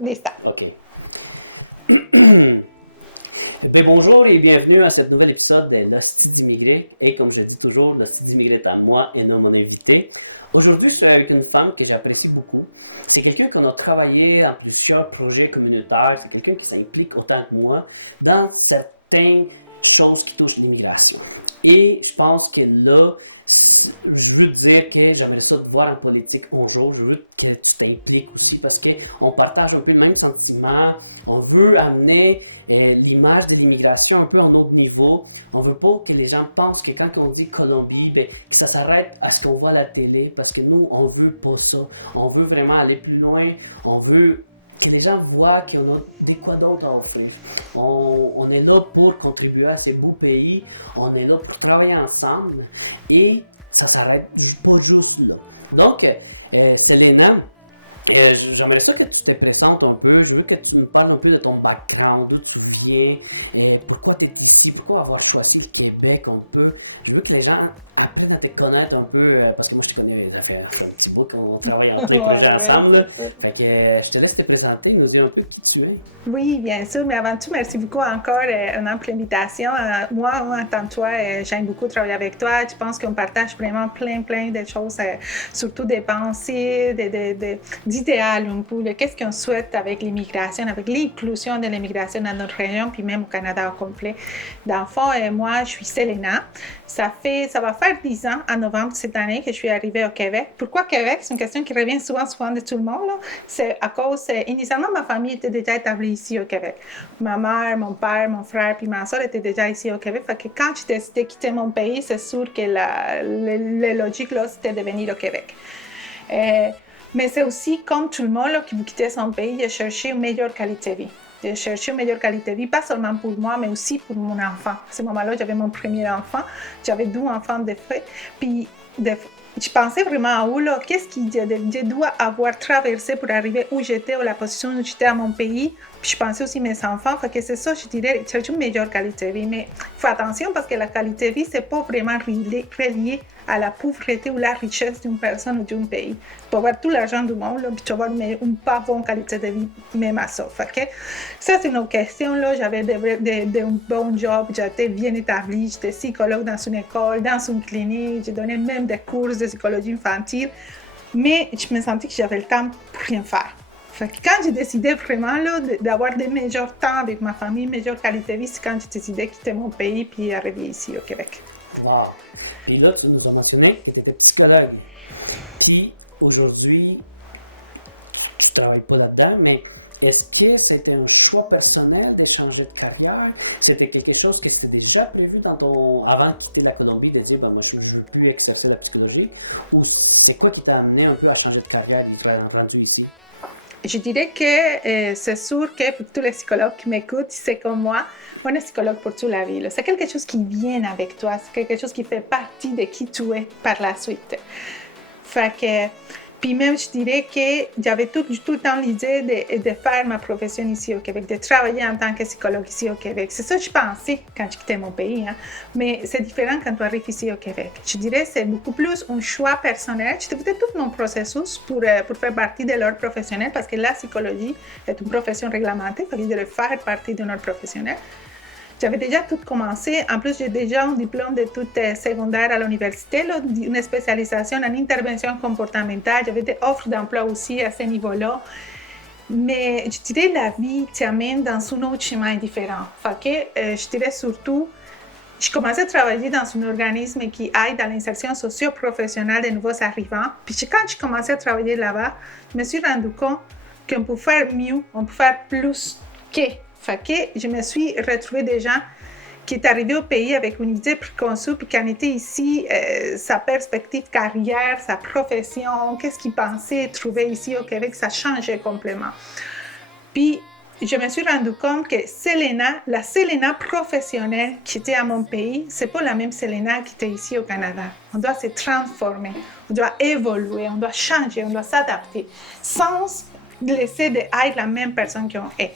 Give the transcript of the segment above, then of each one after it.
Lista. OK. Bien, bonjour et bienvenue à cet nouvel épisode de l'Hostie d'immigré. Et comme je dis toujours, l'Hostie d'immigré est à moi et non mon invité. Aujourd'hui, je suis avec une femme que j'apprécie beaucoup. C'est quelqu'un qu'on a travaillé en plusieurs projets communautaires. C'est quelqu'un qui s'implique autant que moi dans certaines choses qui touchent l'immigration. Et je pense que là, je veux te dire que j'aimerais ça te voir en politique un jour. Je veux que tu t'impliques aussi parce qu'on partage un peu le même sentiment. On veut amener l'image de l'immigration un peu à un autre niveau. On veut pas que les gens pensent que quand on dit Colombie, ben, que ça s'arrête à ce qu'on voit à la télé parce que nous, on veut pas ça. On veut vraiment aller plus loin. On veut que les gens voient qu'on a des quoi d'autre à offrir. On est là pour contribuer à ces beaux pays. On est là pour travailler ensemble. Et ça s'arrête pas juste là. Donc, Selena, j'aimerais ça que tu te présentes un peu. Je veux que tu nous parles un peu de ton background, d'où tu viens, pourquoi tu es ici, pourquoi avoir choisi le Québec un peu. Je veux que les gens apprennent à te connaître un peu, parce que moi je connais, ça fait un petit bout qu'on travaille un peu ensemble. Fait que je te laisse te présenter, nous dire un peu qui tu es. Oui, bien sûr, mais avant tout, merci beaucoup encore pour l'invitation. Moi, en tant que toi, j'aime beaucoup travailler avec toi. Je pense qu'on partage vraiment plein de choses, surtout des pensées, d'idéal un peu. Qu'est-ce qu'on souhaite avec l'immigration, avec l'inclusion de l'immigration dans notre région, puis même au Canada au complet. Dans le fond, moi, je suis Selena. Ça va faire 10 ans, en novembre de cette année, que je suis arrivée au Québec. Pourquoi Québec? C'est une question qui revient souvent de tout le monde. Là. C'est à cause, initialement, ma famille était déjà établie ici au Québec. Ma mère, mon père, mon frère, puis ma soeur étaient déjà ici au Québec. Fait que quand j'ai décidé de quitter mon pays, c'est sûr que la logique, là, c'était de venir au Québec. Mais c'est aussi, comme tout le monde là, qui veut quitter son pays, de chercher une meilleure qualité de vie. De chercher une meilleure qualité de vie, pas seulement pour moi, mais aussi pour mon enfant. À ce moment-là, j'avais mon premier enfant, j'avais 2 enfants de fait, puis je pensais vraiment à où, là, qu'est-ce que je dois avoir traversé pour arriver où j'étais, ou la position où j'étais à mon pays. Puis je pensais aussi à mes enfants, fait que c'est ça, je dirais, chercher une meilleure qualité de vie. Mais il faut attention parce que la qualité de vie, c'est pas vraiment relié à la pauvreté ou la richesse d'une personne ou d'un pays. Tu peux avoir tout l'argent du monde, là, puis tu vas avoir une pas bonne qualité de vie, même à ça. Fait que ça, c'est une autre question. Là. J'avais un bon job, j'étais bien établie, j'étais psychologue dans une école, dans une clinique, j'ai donné même des cours de psychologie infantile, mais je me sentais que j'avais le temps pour rien faire. Fait que quand j'ai décidé vraiment là, d'avoir des meilleurs temps avec ma famille, meilleure qualité de vie, c'est quand j'ai décidé de quitter mon pays puis arriver ici au Québec. Wow! Et là, tu nous as mentionné que tu étais psychologue. Puis aujourd'hui, tu ne travailles pas là-dedans, mais est-ce que c'était un choix personnel de changer de carrière? C'était quelque chose que c'était déjà prévu avant de quitter la Colombie, de dire, moi, je ne veux plus exercer la psychologie? Ou c'est quoi qui t'a amené un peu à changer de carrière et faire rendu ici? Je dirais que c'est sûr que pour tous les psychologues qui m'écoutent, c'est comme moi, on est psychologue pour toute la vie. Là. C'est quelque chose qui vient avec toi, c'est quelque chose qui fait partie de qui tu es par la suite. Fait que, puis même, je dirais que j'avais tout le temps l'idée de faire ma profession ici au Québec, de travailler en tant que psychologue ici au Québec. C'est ça que je pensais quand je quittais mon pays. Hein. Mais c'est différent quand tu arrives ici au Québec. Je dirais que c'est beaucoup plus un choix personnel. Je faisais tout mon processus pour faire partie de l'ordre professionnel parce que la psychologie est une profession réglementée. Il fallait de faire partie de notre professionnel. J'avais déjà tout commencé. En plus, j'ai déjà un diplôme d'études secondaires à l'université, là, une spécialisation en intervention comportementale. J'avais des offres d'emploi aussi à ce niveau-là. Mais je dirais que la vie t'amène dans un autre chemin différent. Fait que, je dirais surtout, je commençais à travailler dans un organisme qui aide à l'insertion socio-professionnelle des nouveaux arrivants. Puis quand je commençais à travailler là-bas, je me suis rendu compte qu'on peut faire mieux, on peut faire plus que. Fait que je me suis retrouvée des gens qui est arrivé au pays avec une idée préconçue, puis qui en était ici, sa perspective carrière, sa profession, qu'est-ce qu'il pensait trouver ici au Québec, ça changeait complètement. Puis je me suis rendu compte que la Selena professionnelle qui était à mon pays, c'est pas la même Selena qui était ici au Canada. On doit se transformer, on doit évoluer, on doit changer, on doit s'adapter, sans laisser d'être la même personne qu'on est.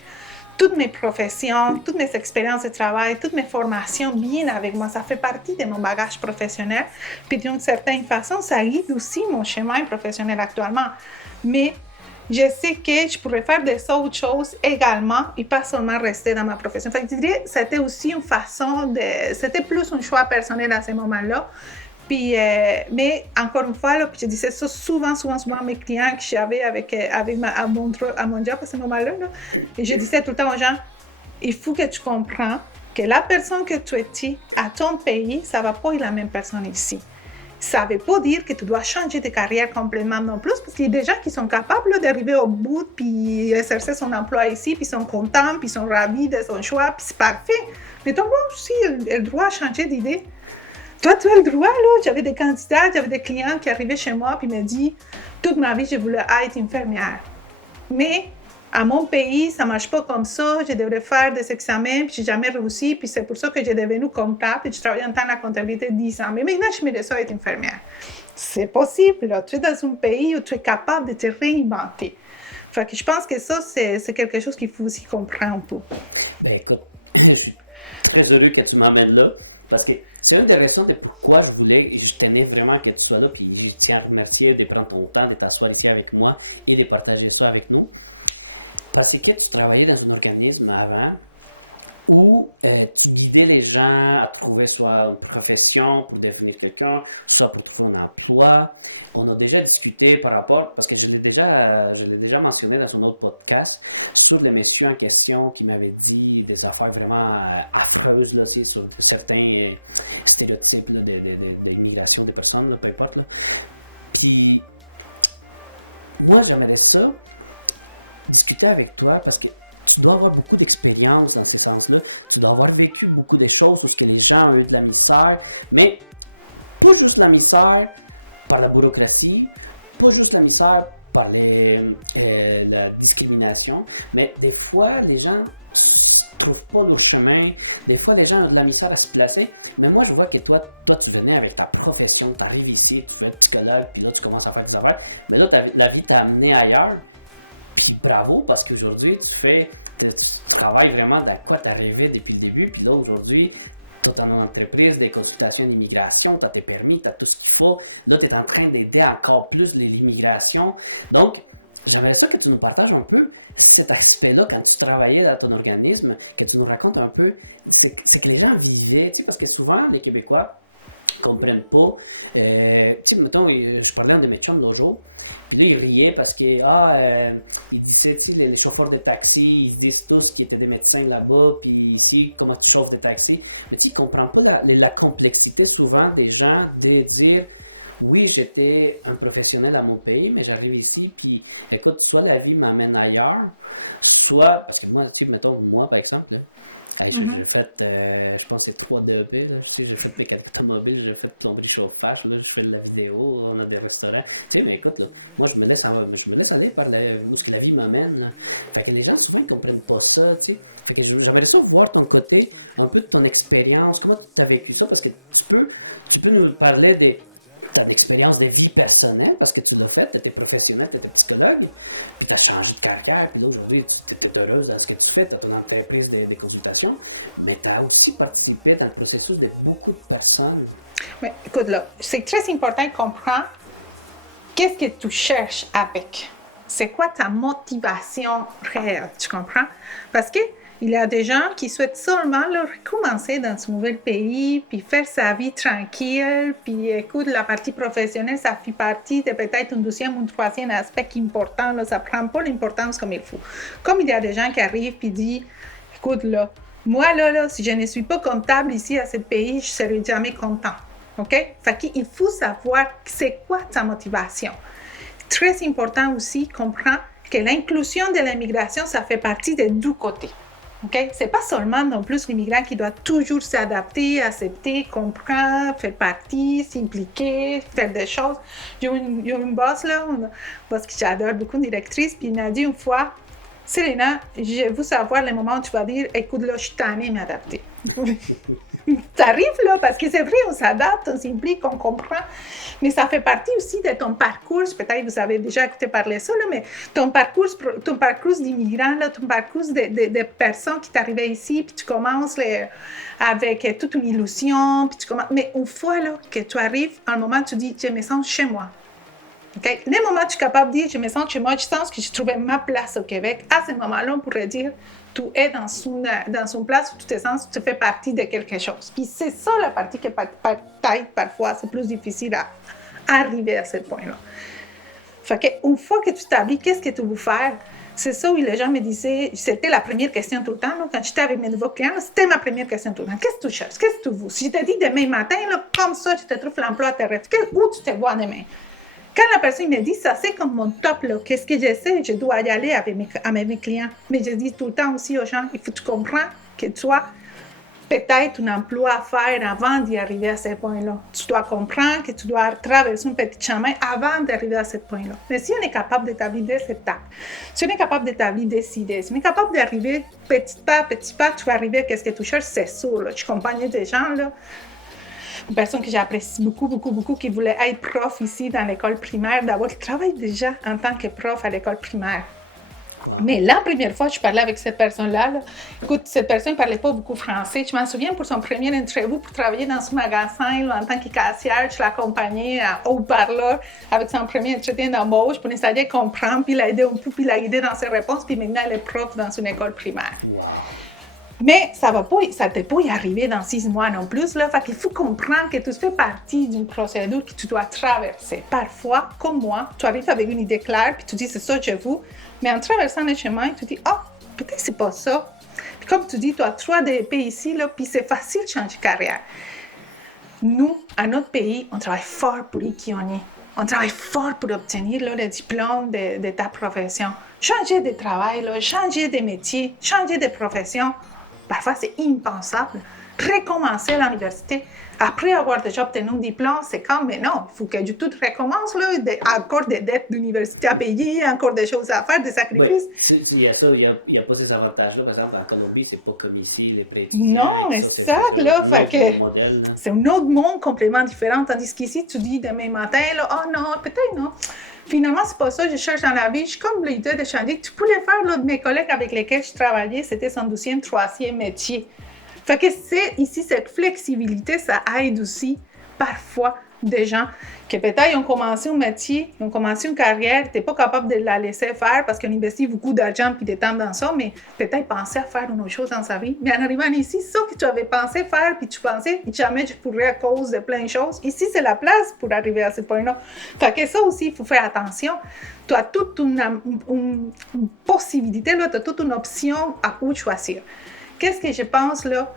Toutes mes professions, toutes mes expériences de travail, toutes mes formations viennent avec moi. Ça fait partie de mon bagage professionnel. Puis d'une certaine façon, ça guide aussi mon chemin professionnel actuellement. Mais je sais que je pourrais faire des autres choses également et pas seulement rester dans ma profession. Fait que je dirais que c'était aussi une façon de... C'était plus un choix personnel à ce moment-là. Puis, mais encore une fois, là, puis je disais ça souvent à mes clients que j'avais à mon job à ce moment-là. Là, et je disais tout le temps aux gens, il faut que tu comprends que la personne que tu es à ton pays, ça ne va pas être la même personne ici. Ça ne veut pas dire que tu dois changer de carrière complètement non plus, parce qu'il y a des gens qui sont capables là, d'arriver au bout, puis exercer son emploi ici, puis sont contents, puis sont ravis de son choix, puis c'est parfait. Mais tu as aussi le droit à changer d'idée. Toi, tu as le droit, là. J'avais des candidats, j'avais des clients qui arrivaient chez moi, puis me disaient, toute ma vie, je voulais être infirmière. Mais à mon pays, ça ne marche pas comme ça. Je devrais faire des examens, puis je n'ai jamais réussi. Puis c'est pour ça que j'ai devenu comptable, puis je travaille en temps de la comptabilité 10 ans. Mais maintenant, je me décide être infirmière. C'est possible, là. Tu es dans un pays où tu es capable de te réinventer. Fait que je pense que ça, c'est quelque chose qu'il faut aussi comprendre un peu. Ben écoute, je suis très heureux que tu m'emmènes là, parce que c'est une des raisons de pourquoi je voulais et je tenais vraiment que tu sois là, puis je tiens à te remercier de prendre ton temps, de t'asseoir ici avec moi et de partager ça avec nous. Parce que tu travaillais dans un organisme avant où tu guidais les gens à trouver soit une profession pour devenir quelqu'un, soit pour trouver un emploi. On a déjà discuté par rapport, parce que je l'ai déjà mentionné dans un autre podcast, sur des messieurs en question qui m'avaient dit des affaires vraiment affreuses là, sur certains stéréotypes là, d'immigration des personnes, là, peu importe. Là. Puis, moi, j'aimerais ça discuter avec toi parce que tu dois avoir beaucoup d'expérience dans ce sens-là. Tu dois avoir vécu beaucoup de choses parce que les gens ont eu de la misère, mais pas juste la misère par la bureaucratie, pas juste la misère par la discrimination, mais des fois, les gens ne trouvent pas leur chemin. Des fois, les gens ont de la misère à se placer. Mais moi, je vois que toi tu venais avec ta profession, tu arrives ici, tu veux être psychologue, puis là, tu commences à faire du travail. Mais là, la vie t'a amené ailleurs. Puis bravo, parce qu'aujourd'hui, tu travailles vraiment dans quoi tu as rêvé depuis le début. Puis là, aujourd'hui, tu es dans une entreprise des consultations d'immigration, tu as tes permis, tu as tout ce qu'il faut. Là, tu es en train d'aider encore plus l'immigration. Donc, j'aimerais ça que tu nous partages un peu cet aspect-là quand tu travaillais dans ton organisme, que tu nous racontes un peu c'est que les gens vivaient, tu sais, parce que souvent, les Québécois ne comprennent pas. Tu sais, mettons, je parlais de mes chums l'autre jour, puis là, ils riaient parce que, ils disaient, tu sais, les chauffeurs de taxi, ils disent tous qu'ils étaient des médecins là-bas, puis ici, comment tu chauffes des taxis. Mais tu sais, ils ne comprennent pas la complexité souvent des gens de dire, oui, j'étais un professionnel à mon pays, mais j'arrive ici, puis écoute, soit la vie m'amène ailleurs, soit, parce que moi, tu sais, mettons, moi, par exemple, j'ai fait, je pense que c'est 3 DEP, j'ai fait mécanique automobile, j'ai fait tomber du chauffage, là, je fais de la vidéo, on a des restaurants. Tu sais, mais écoute, moi je me laisse aller par où ce que la vie m'amène. Fait que les gens souvent ne comprennent pas ça, tu sais. Fait que j'aimerais ça voir ton côté, un peu de ton expérience, comment tu as vécu ça, parce que tu peux nous parler de ton expérience de vie personnelle, parce que tu l'as fait, tu étais professionnel, tu étais psychologue, puis tu as changé de carrière, puis là aujourd'hui tu es heureuse dans ce que tu fais, tu as ton entreprise des consultations, mais tu as aussi participé dans le processus de beaucoup de personnes. Mais écoute, là, c'est très important de comprendre qu'est-ce que tu cherches avec. C'est quoi ta motivation réelle, tu comprends? Parce que il y a des gens qui souhaitent seulement recommencer dans ce nouvel pays, puis faire sa vie tranquille, puis écoute, la partie professionnelle, ça fait partie de peut-être un deuxième ou un troisième aspect important, là, ça ne prend pas l'importance comme il faut. Comme il y a des gens qui arrivent et disent, écoute, là, moi, là, si je ne suis pas comptable ici à ce pays, je ne serai jamais content. OK? Fait qu'il faut savoir c'est quoi ta motivation. Très important aussi, comprendre que l'inclusion de l'immigration, ça fait partie des deux côtés. Okay? Ce n'est pas seulement non plus l'immigrant qui doit toujours s'adapter, accepter, comprendre, faire partie, s'impliquer, faire des choses. J'ai une boss, là, une boss que j'adore beaucoup, une directrice, puis il m'a dit une fois, Selena, je veux savoir le moment où tu vas dire, écoute, là, je suis tannée de m'adapter. Ça arrive là, parce que c'est vrai, on s'adapte, on s'implique, on comprend, mais ça fait partie aussi de ton parcours, peut-être vous avez déjà écouté parler de ça, là, mais ton parcours d'immigrant, là, ton parcours de personnes qui t'arrivaient ici, puis tu commences avec toute une illusion, puis mais une fois là, que tu arrives, à un moment, tu dis, je me sens chez moi. Okay? Les moments où tu es capable de dire, je me sens chez moi, je sens que j'ai trouvé ma place au Québec, à ce moment-là, on pourrait dire, tu es dans son place où tu te sens, tu fais partie de quelque chose. Puis c'est ça la partie qui peut-être parfois, c'est plus difficile à arriver à ce point-là. Fait qu'une fois que tu t'établis, qu'est-ce que tu veux faire? C'est ça où les gens me disaient, c'était la première question tout le temps, là, quand j'étais avec mes nouveaux clients, c'était ma première question tout le temps. Qu'est-ce que tu cherches? Qu'est-ce que tu veux? Si je te dis demain matin, là, comme ça, tu te trouves l'emploi terrestre, où tu te vois demain? Quand la personne me dit ça, c'est comme mon top, là. Qu'est-ce que j'essaie? Je dois y aller avec mes clients. Mais je dis tout le temps aussi aux gens, il faut que tu comprennes que tu as peut-être un emploi à faire avant d'y arriver à ce point-là. Tu dois comprendre que tu dois traverser un petit chemin avant d'arriver à ce point-là. Mais si on est capable d'établir des étapes, si on est capable d'établir des idées, si on est capable d'arriver petit pas, tu vas arriver à ce que tu cherches, c'est sûr. Là. Je accompagnais des gens, là, une personne que j'apprécie beaucoup, qui voulait être prof ici dans l'école primaire, d'abord, qui travaille déjà en tant que prof à l'école primaire. Mais la première fois que je parlais avec cette personne-là, écoute, cette personne ne parlait pas beaucoup français. Je m'en souviens pour son premier interview pour travailler dans ce magasin là, en tant que caissière, je l'accompagnais à haut-parleur avec son premier entretien d'embauche pour essayer de comprendre, puis l'aider un peu, puis l'aider dans ses réponses, puis maintenant elle est prof dans une école primaire. Mais ça ne peut pas y arriver dans 6 mois non plus. Là. Fait qu'il faut comprendre que tu fais partie d'une procédure que tu dois traverser. Parfois, comme moi, tu arrives avec une idée claire, puis tu dis c'est ça que je veux. Mais en traversant le chemin, tu dis peut-être c'est pas ça. Puis comme tu dis, tu as 3 DEP ici, là, puis c'est facile de changer de carrière. Nous, à notre pays, on travaille fort pour qui on est. On travaille fort pour obtenir là, le diplôme de ta profession. Changer de travail, là, changer de métier, changer de profession. Parfois, c'est impensable. Recommencer à l'université, après avoir déjà obtenu un diplôme, c'est comme, mais non, il faut que tout recommence, là, encore des dettes d'université à payer, encore des choses à faire, des sacrifices. Oui, il y a ça, il n'y a pas ces avantages-là. Par exemple, en Colombie, c'est pas comme ici, les prêts. Non, exact, là, fait que c'est un autre monde complètement différent, tandis qu'ici, tu dis demain matin, là, oh non, peut-être non. Finalement, c'est pas ça que je cherche dans la vie. Je suis comme l'idée de changer. Tu pouvais faire, là, de mes collègues avec lesquels je travaillais, c'était son 2e, 3e métier. Fait que ici, cette flexibilité, ça aide aussi parfois des gens qui peut-être ont commencé un métier, ont commencé une carrière, tu n'es pas capable de la laisser faire parce qu'on investit beaucoup d'argent et de temps dans ça, mais peut-être penser à faire une autre chose dans sa vie. Mais en arrivant ici, ça que tu avais pensé faire, puis tu pensais jamais tu pourrais à cause de plein de choses, ici, c'est la place pour arriver à ce point-là. Fait que ça aussi, il faut faire attention. Tu as toute une possibilité, tu as toute une option à où choisir. Qu'est-ce que je pense là?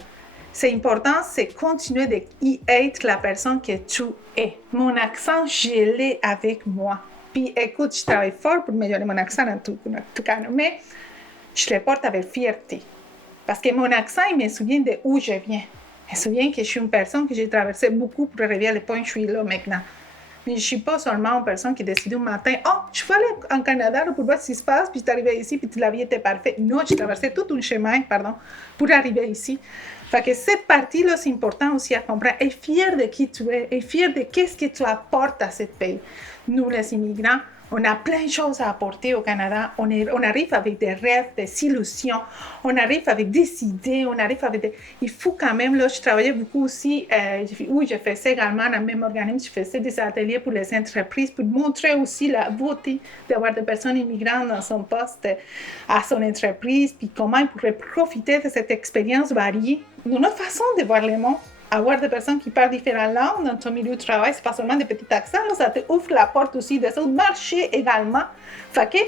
C'est important, c'est continuer d'être la personne que tu es. Mon accent, je l'ai avec moi. Puis écoute, je travaille fort pour améliorer mon accent en tout cas, mais je le porte avec fierté. Parce que mon accent, il me souvient de où je viens. Il me souvient que je suis une personne que j'ai traversé beaucoup pour arriver à le point où je suis là maintenant. Mais je ne suis pas seulement une personne qui décide un matin, je vais aller en Canada pour voir ce qui se passe, puis tu es arrivé ici, puis la vie était parfaite. Non, j'ai traversé tout un chemin, pour arriver ici. Fait que cette partie-là, c'est important aussi à comprendre. Et fier de qui tu es, et fier de qu'est-ce que tu apportes à ce pays. Nous, les immigrants, on a plein de choses à apporter au Canada. On arrive avec des rêves, des illusions. On arrive avec des idées. On arrive avec des... Il faut quand même, là, je travaillais beaucoup aussi, où je faisais également dans le même organisme, je faisais des ateliers pour les entreprises, pour montrer aussi la beauté d'avoir des personnes immigrantes dans son poste, à son entreprise, puis comment ils pourraient profiter de cette expérience variée. Notre façon de voir le monde. Avoir des personnes qui parlent différentes langues dans ton milieu de travail, c'est pas seulement des petits accents, là, ça te ouvre la porte aussi des autres marchés également. Fait que,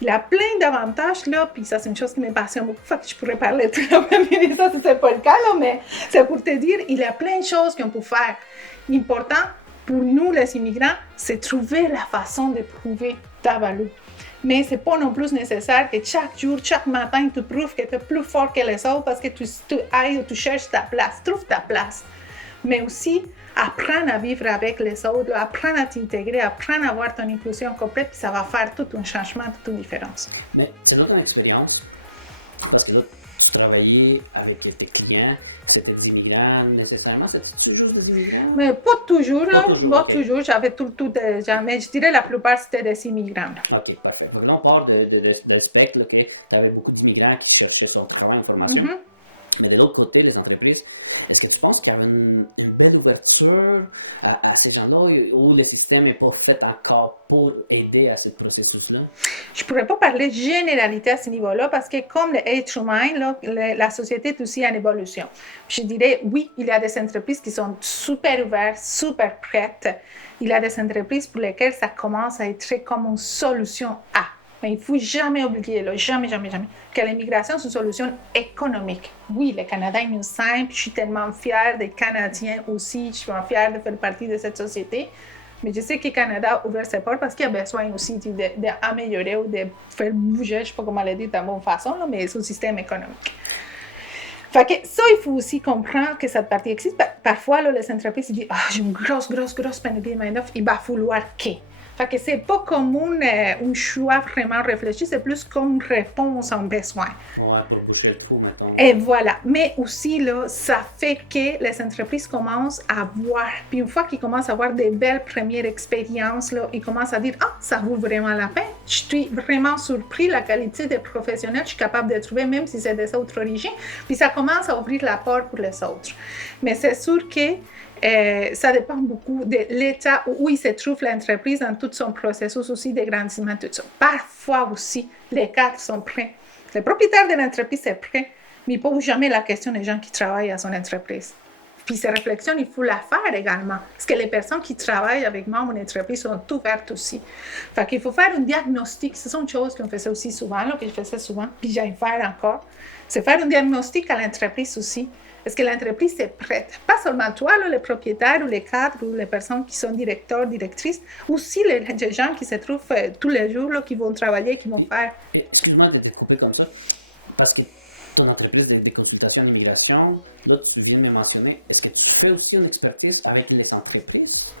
il y a plein d'avantages, là, puis ça, c'est une chose qui me passionne beaucoup. Fait que je pourrais parler tout l'après-midi de ça si c'est pas le cas, là, mais c'est pour te dire, il y a plein de choses qu'on peut faire. L'important pour nous, les immigrants, c'est trouver la façon de prouver ta valeur. Mais ce n'est pas non plus nécessaire que chaque jour, chaque matin, tu prouves que tu es plus fort que les autres parce que tu cherches ta place, trouve ta place. Mais aussi, apprendre à vivre avec les autres, apprendre à t'intégrer, apprendre à avoir ton inclusion complète, puis ça va faire tout un changement, toute une différence. Mais c'est là ton expérience, parce que là, tu travaillais avec tes clients, c'était des immigrants, nécessairement, c'était toujours des immigrants? Mais pas toujours, là. Pas Okay. toujours. J'avais tout jamais. Je dirais la plupart, c'était des immigrants. OK, parfait. Là, on parle de spectre, qu'il y avait beaucoup d'immigrants qui cherchaient son travail, information. Mais de l'autre côté, les entreprises, Est-ce que tu penses qu'il y avait une belle ouverture à ces gens-là où le système n'est pas fait encore pour aider à ce processus-là? Je ne pourrais pas parler de généralité à ce niveau-là parce que comme l'être humain, là, la société est aussi en évolution. Je dirais, oui, il y a des entreprises qui sont super ouvertes, super prêtes. Il y a des entreprises pour lesquelles ça commence à être comme une solution A. Mais il ne faut jamais oublier, là, jamais, que l'immigration, c'est une solution économique. Oui, le Canada est mieux simple. Je suis tellement fière des Canadiens aussi. Je suis fière de faire partie de cette société. Mais je sais que le Canada a ouvert ses portes parce qu'il y a besoin aussi d'améliorer ou de faire bouger, je ne sais pas comment le dire de la bonne façon, là, mais son système économique. Fait que ça, il faut aussi comprendre que cette partie existe. Parfois, là, les entreprises disent « j'ai une grosse pénurie de main-d'œuvre, il va falloir que… » Fait que c'est pas comme un choix vraiment réfléchi, c'est plus comme une réponse à un besoin. Ouais, pour boucher le trou, mettons. Et voilà. Mais aussi, là, ça fait que les entreprises commencent à voir. Puis une fois qu'ils commencent à avoir des belles premières expériences, là, ils commencent à dire « Ah, ça vaut vraiment la peine. Je suis vraiment surpris la qualité des professionnels que je suis capable de trouver, même si c'est des autres origines. » Puis ça commence à ouvrir la porte pour les autres. Mais c'est sûr que ça dépend beaucoup de l'état où il se trouve l'entreprise dans tout son processus aussi d'agrandissement, tout ça. Parfois aussi, les cadres sont prêts. Le propriétaire de l'entreprise est prêt, mais il ne pose jamais la question des gens qui travaillent à son entreprise. Puis ces réflexions, il faut la faire également. Parce que les personnes qui travaillent avec moi, mon entreprise, sont ouvertes aussi. Fait qu'il faut faire un diagnostic. Ce sont des choses qu'on faisait aussi souvent, là, que je faisais souvent, puis j'aime faire encore. C'est faire un diagnostic à l'entreprise aussi. Est-ce que l'entreprise est prête? Pas seulement toi, là, les propriétaires ou les cadres ou les personnes qui sont directeurs, directrices, aussi les gens qui se trouvent tous les jours, là, qui vont travailler, qui vont faire. Excuse-moi de te couper comme ça, parce que ton entreprise de consultation d'immigration, là, tu viens de me mentionner, est-ce que tu fais aussi une expertise avec les entreprises?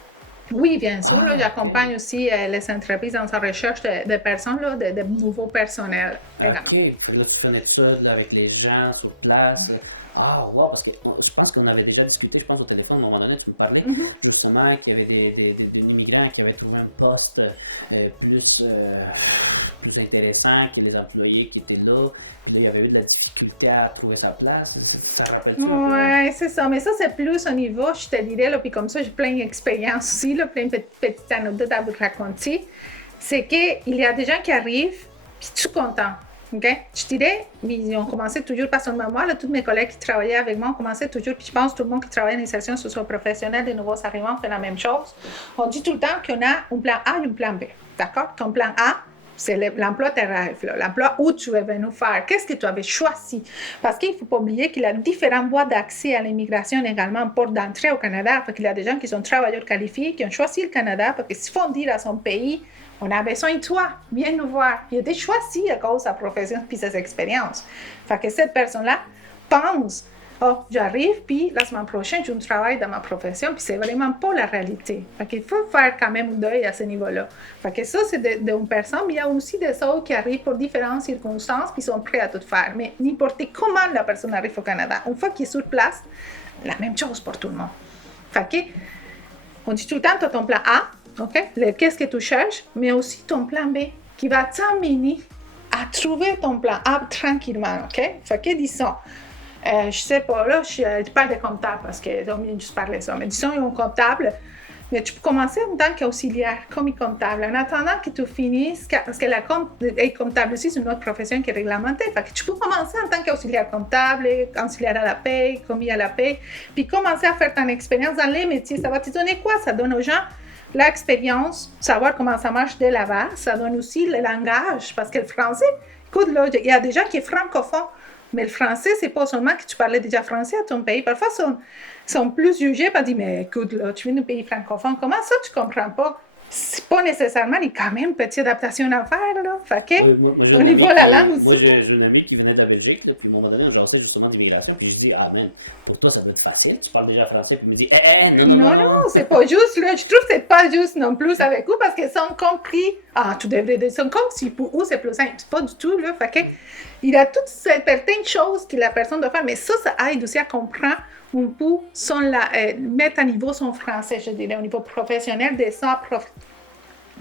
Oui, bien sûr. Là, j'accompagne aussi les entreprises dans sa recherche de personnes, là, de nouveaux personnels. OK. Là, tu fais une étude avec les gens sur place. Ah, wow, parce que je pense qu'on avait déjà discuté, je pense, au téléphone, à un moment donné, tu me parlais justement qu'il y avait des immigrants qui avaient trouvé un poste plus intéressant que les employés qui étaient là. Et là, il y avait eu de la difficulté à trouver sa place. Ça rappelle-tu? Oui, c'est ça. Mais ça, c'est plus au niveau, je te dirais, là, puis comme ça, j'ai plein d'expériences aussi, là, plein de petites anecdotes à vous raconter. C'est qu'il y a des gens qui arrivent, puis tu es content. Okay? Je dirais, ils ont commencé toujours, pas seulement moi, là, tous mes collègues qui travaillaient avec moi ont commencé toujours, puis je pense que tout le monde qui travaille en insertion socio-professionnelle, des nouveaux arrivants, fait la même chose. On dit tout le temps qu'on a un plan A et un plan B. D'accord? Ton plan A, c'est l'emploi tes rêves, l'emploi où tu es venu faire. Qu'est-ce que tu avais choisi? Parce qu'il ne faut pas oublier qu'il y a différentes voies d'accès à l'immigration également, porte d'entrée au Canada. Il y a des gens qui sont travailleurs qualifiés, qui ont choisi le Canada parce qu'ils font dire à son pays, on a besoin de toi, viens nous voir. Il a été choisi à cause de sa profession et ses expériences. Fait que cette personne-là pense, oh, j'arrive, puis la semaine prochaine, je travaille dans ma profession, puis c'est vraiment pas la réalité. Fait qu'il faut faire quand même un deuil à ce niveau-là. Fait que ça, c'est d'une personne, mais il y a aussi des autres qui arrivent pour différentes circonstances, qui sont prêts à tout faire. Mais n'importe comment la personne arrive au Canada, une fois qu'il est sur place, la même chose pour tout le monde. Fait que, on dit tout le temps, tu as ton plan A, OK? Qu'est-ce que tu cherches, mais aussi ton plan B, qui va t'amener à trouver ton plan A tranquillement, OK? Fait que, disons, je sais pas, là, je parle de comptable parce que j'ai oublié de juste parler de ça, mais disons, il y a un comptable, mais tu peux commencer en tant qu'auxiliaire, commis comptable, en attendant que tu finisses, parce que la comptable aussi, c'est une autre profession qui est réglementée, fait que tu peux commencer en tant qu'auxiliaire comptable, auxiliaire à la paie, commis à la paie, puis commencer à faire ton expérience dans les métiers. Ça va te donner quoi? Ça donne aux gens l'expérience, savoir comment ça marche dès la base, ça donne aussi le langage, parce que le français, écoute, là, il y a des gens qui sont francophones, mais le français, c'est pas seulement que tu parlais déjà français à ton pays. Parfois, ils sont plus jugés par dire, mais écoute, là, tu viens d'un pays francophone, comment ça tu comprends pas? C'est pas nécessairement, il y a quand même une petite adaptation à faire, là. Fait que, au niveau de la langue aussi. Moi, j'ai une amie qui venait de la Belgique, là, puis à un moment donné, on jasait justement d'immigration, puis j'ai dit, ah, man, pour toi, ça doit être facile, tu parles déjà français, puis il me dit, non, c'est pas juste, là. Je trouve que c'est pas juste non plus avec eux, parce qu'ils sont compris. Ah, tu devrais dire ça comme si pour eux, c'est plus simple. C'est pas du tout, là. Fait que, il y a toutes certaines choses que la personne doit faire, mais ça aide aussi à comprendre un peu mettre à niveau son français, je dirais, au niveau professionnel, de ça,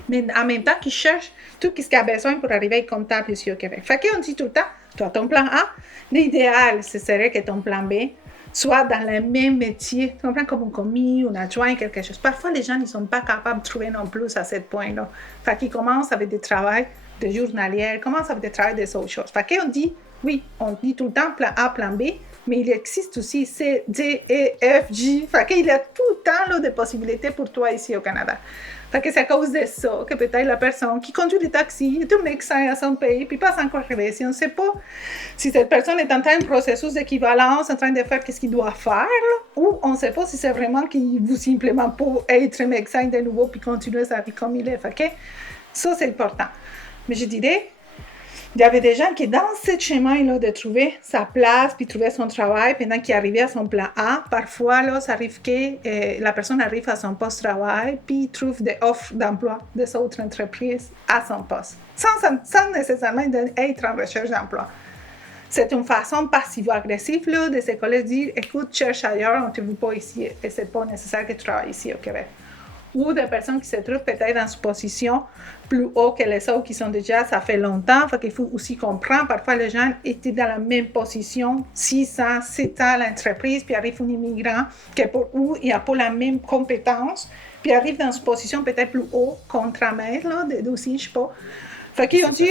mais en même temps, qu'il cherche tout ce qu'il a besoin pour arriver à être comptable ici au Québec. Fait qu'on dit tout le temps, tu as ton plan A, l'idéal, ce serait que ton plan B soit dans le même métier, tu comprends, comme un commis, un adjoint, quelque chose. Parfois, les gens ne sont pas capables de trouver non plus à ce point-là. Fait qu'ils commencent avec des travails de journalière, commencent avec des travails des autres choses. Fait qu'on dit, oui, on dit tout le temps plan A, plan B, mais il existe aussi C, D, E, F, G. Fait qu'il y a tout le temps là, de possibilités pour toi ici au Canada. Fait que c'est à cause de ça que peut-être la personne qui conduit des taxis est un médecin à son pays, puis pas encore arrivé. Si on ne sait pas si cette personne est en train de processus d'équivalence, en train de faire ce qu'il doit faire, là, ou on ne sait pas si c'est vraiment qu'il veut simplement pas être médecin de nouveau puis continuer sa vie comme il est. Fait que ça, c'est important. Mais je dirais, il y avait des gens qui, dans ce chemin-là, de trouver sa place, puis trouver son travail, pendant qu'il arrivait à son plan A, parfois, là, ça arrive que la personne arrive à son poste-travail, puis il trouve des offres d'emploi des autres entreprises à son poste, sans nécessairement être en recherche d'emploi. C'est une façon passivo-agressive là, de se coller, de dire, écoute, cherche ailleurs, on ne te veut pas ici, et c'est pas nécessaire que tu travailles ici au Québec. Ou des personnes qui se trouvent peut-être dans une position plus haut que les autres qui sont déjà, ça fait longtemps. Fait qu'il faut aussi comprendre, parfois les gens étaient dans la même position, 6 ans, 7 ans à l'entreprise, puis arrive un immigrant où il n'y a pas la même compétence, puis arrive dans une position peut-être plus haut, contre-mère, là, aussi, je sais pas. Fait qu'ils ont dit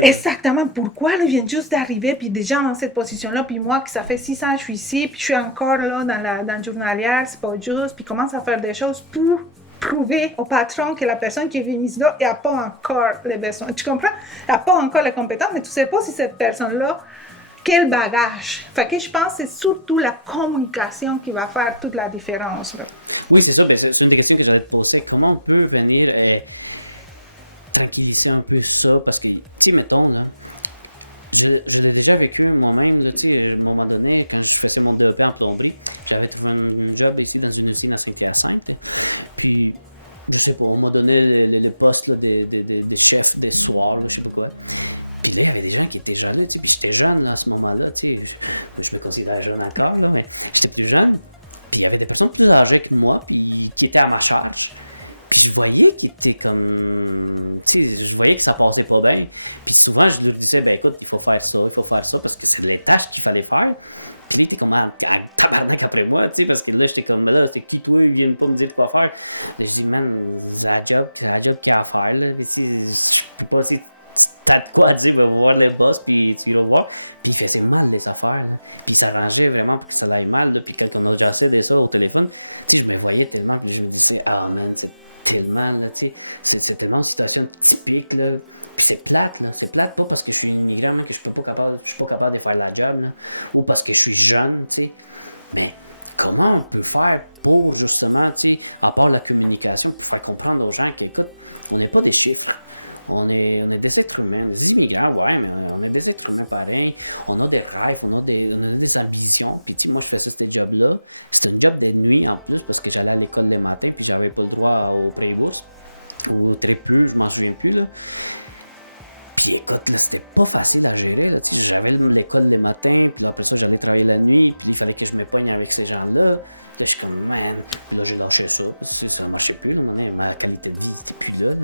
exactement pourquoi ils viennent juste d'arriver, puis déjà dans cette position-là, puis moi, que ça fait 6 ans que je suis ici, puis je suis encore là dans le journalière, c'est pas juste, puis commence à faire des choses pour prouver au patron que la personne qui est venue là n'a pas encore les besoins. Tu comprends? Elle n'a pas encore les compétences, mais tu ne sais pas si cette personne-là, quel bagage. Fait que je pense que c'est surtout la communication qui va faire toute la différence. Là. Oui, c'est ça, mais c'est une question que je vais te poser. Comment on peut venir tranquilliser un peu ça? Parce que, tu sais, mettons, là, je l'ai déjà vécu moi-même, tu sais, à un moment donné, quand je faisais mon DEP en plomberie, j'avais trouvé un job ici dans une usine à Saint-Hyacinthe. Puis, je sais pas, on m'a donné le poste de chef des soirs, je sais pas quoi. Puis, il y avait des gens qui étaient jeunes, tu sais, puis j'étais jeune là, à ce moment-là, tu sais, je me considère jeune encore, là, mais j'étais plus jeune. Puis, il y avait des personnes plus âgées que moi, puis qui étaient à ma charge. Puis, je voyais qu'ils étaient comme, tu sais, je voyais que ça passait pas bien. Souvent, je lui disais, ben écoute, il faut faire ça, parce que c'est les tâches qu'il fallait faire. Puis il était comme en tabarnak après moi, tu sais, parce que là, j'étais comme, là, c'est qui toi, ils viennent pas me dire quoi faire. Mais je dis, man, c'est la job qu'il y a à faire, là, mais tu sais, je sais pas si t'as de quoi à dire, va voir les boss, puis tu vas voir. Puis il faisait mal les affaires, puis il s'arrangeait vraiment pour que ça aille mal, depuis qu'on a adressé des ça au téléphone. Et je me voyais tellement que je me disais, ah man, c'est tellement, là, tu sais, c'est tellement une situation typique, là. Puis c'est plate, là. C'est plate pas parce que je suis immigrant, là, que je suis pas capable de faire la job, là. Ou parce que je suis jeune, tu sais. Mais comment on peut faire pour, justement, tu sais, avoir la communication pour faire comprendre aux gens qu'écoute, on n'est pas des chiffres. On est des êtres humains, on est des immigrants, ouais, mais on est des êtres humains pareils. On a des rêves, on a des ambitions. Puis, tu sais, moi, je faisais ce job-là. C'était un job de nuit en plus, parce que j'allais à l'école des matins, puis j'avais pas le droit au pré-bourse. Ou au télé-plus, je m'en souviens plus, là. Puis écoute, là, c'était pas facile à gérer. Là, j'avais l'école le matin, puis après ça, j'avais travaillé la nuit, puis il fallait que je me pogne avec ces gens-là. Là, je suis comme, man, là, j'ai lâché ça, parce que ça ne marchait plus, là, mais ma qualité de vie n'était plus là.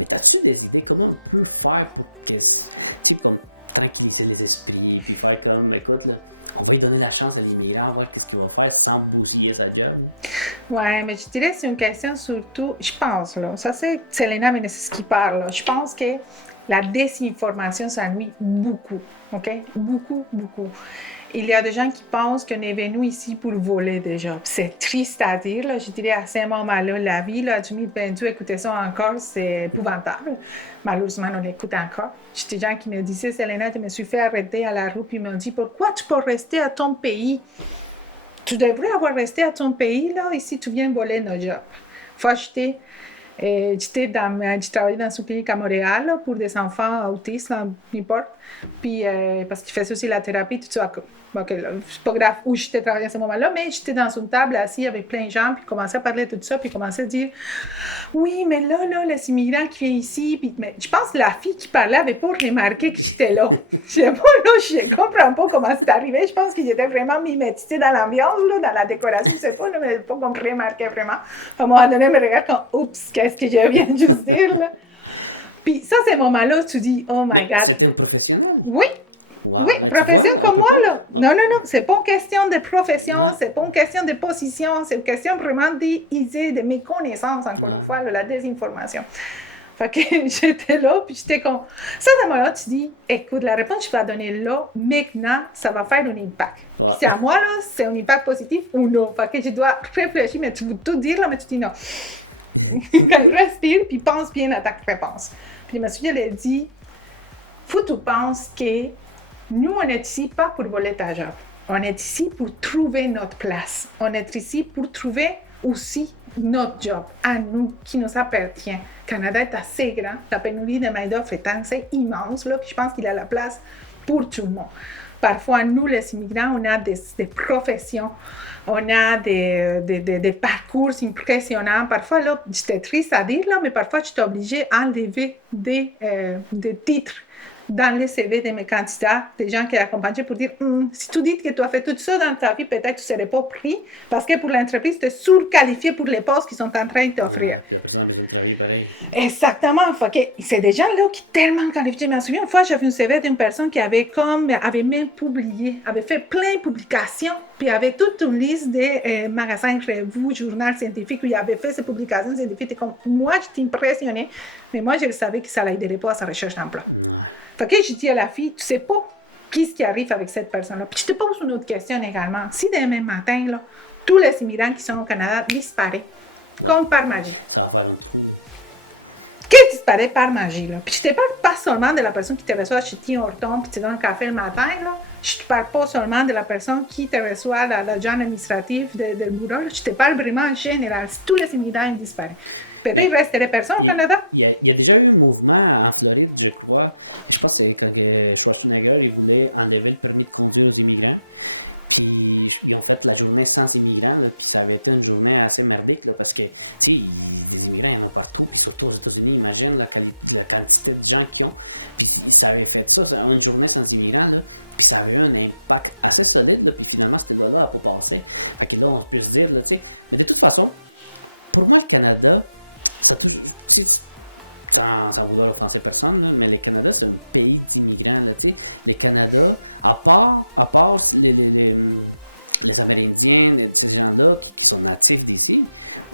Mais t'as-tu des idées comment on peut faire pour que, tu sais, comme, tranquilliser les esprits, puis faire comme, écoute, là, on va lui donner la chance à l'immigrant, voir qu'est-ce qu'il va faire sans bousiller sa job. Ouais, mais je dirais que c'est une question surtout, je pense, là, ça c'est Selena Meneses qui parle, là. Je pense que la désinformation, ça nuit beaucoup, OK? Beaucoup, beaucoup. Il y a des gens qui pensent qu'on est venu ici pour voler déjà. C'est triste à dire, là. Je dirais à ce moment-là, la vie, là, 2022, écouter ça encore, c'est épouvantable. Malheureusement, on l'écoute encore. J'ai des gens qui me disaient, Selena, je me suis fait arrêter à la rue, puis ils m'ont dit, pourquoi tu peux rester à ton pays? Tu devrais avoir resté à ton pays, là, ici, tu viens voler nos jobs. Fois, j'étais je travaillais dans un clinique à Montréal là, pour des enfants autistes, là, n'importe. Puis, parce qu'ils faisaient aussi la thérapie, tout ça. Bon, c'est pas grave où j'étais travaillé à ce moment-là, mais j'étais dans une table assise avec plein de gens, puis commençais à parler de tout ça, puis commençais à dire oui, mais là, les immigrants qui viennent ici, puis, mais je pense que la fille qui parlait n'avait pas remarqué que j'étais là. Je sais pas, là, je comprends pas comment c'est arrivé. Je pense qu'ils étaient vraiment mimétisés dans l'ambiance, là, dans la décoration, je sais pas, là, mais pas qu'on remarquait vraiment. À un moment donné, je me regarde comme, oups, qu'est-ce que je viens de dire, là. Puis ça, ces moments-là, tu dis, oh my God. C'était un professionnel. Oui. Oui, profession comme moi, là. Non, non, non, c'est pas une question de profession, c'est pas une question de position, c'est une question vraiment d'idées, de méconnaissance, encore une fois, de la désinformation. Fait que j'étais là, puis j'étais comme... Ça, à ce moment-là, tu dis, écoute, la réponse que je vais donner là, maintenant, ça va faire un impact. Puis c'est à moi, là, c'est un impact positif ou non. Fait que je dois réfléchir, mais tu veux tout dire, là, mais tu dis non. Respire, puis pense bien à ta réponse. Puis le monsieur, il a dit, faut que tu penses que nous, on est ici pas pour voler ta job. On est ici pour trouver notre place. On est ici pour trouver aussi notre job à nous, qui nous appartient. Le Canada est assez grand. La pénurie de main-d'œuvre est assez immense, là, puis je pense qu'il a la place pour tout le monde. Parfois, nous, les immigrants, on a des professions, on a des parcours impressionnants. Parfois, là, j'étais triste à dire, là, mais parfois, je suis obligée d'enlever des titres dans les CV de mes candidats, des gens qui accompagnent pour dire si tu dis que tu as fait tout ça dans ta vie, peut-être que tu ne serais pas pris parce que pour l'entreprise, tu es surqualifié pour les postes qu'ils sont en train de t'offrir. Exactement. C'est des gens là qui sont tellement qualifiés. Je me souviens une fois, j'avais un CV d'une personne qui avait même publié, avait fait plein de publications, puis avait toute une liste de magasins, revues, journaux scientifiques où il avait fait ces publications scientifiques. Comme moi, j'étais impressionnée, mais moi, je savais que ça l'aiderait pas à sa recherche d'emploi. Fait que je dis à la fille, tu sais pas qu'est-ce qui arrive avec cette personne-là. Puis je te pose une autre question également. Si demain matin, là, tous les immigrants qui sont au Canada disparaissent, comme par magie. Qu'est-ce qui disparaît par magie, là? Puis je te parle pas seulement de la personne qui te reçoit chez Tim Hortons puis te donne un café le matin, là. Je te parle pas seulement de la personne qui te reçoit l'agent administratif de bureau, là. Je te parle vraiment en général. Si tous les immigrants disparaissent, peut-être il resterait personne au Canada. Il y a déjà eu un mouvement en Floride, je crois. Je pense que Schwarzenegger, il voulait enlever le permis de conduire aux immigrants. Puis ils ont fait la journée sans immigrants, là, puis ça avait été une journée assez merdique, là, parce que, tu sais, les immigrants, ils n'ont pas trop, surtout aux États-Unis, imagine la quantité de gens qui ont. Puis ça avait fait ça, vraiment une journée sans immigrants, là, puis ça avait eu un impact assez solide, là, puis finalement, cette loi-là n'a pas passé. Fait que là, on peut se dire, là, tu sais, mais de toute façon, pour moi, le Canada, c'est toujours, tu sais, sans vouloir offenser personne, là, mais le Canada, c'est un pays d'immigrants. Le Canada, à part les Amérindiens, ces gens-là qui sont natifs d'ici,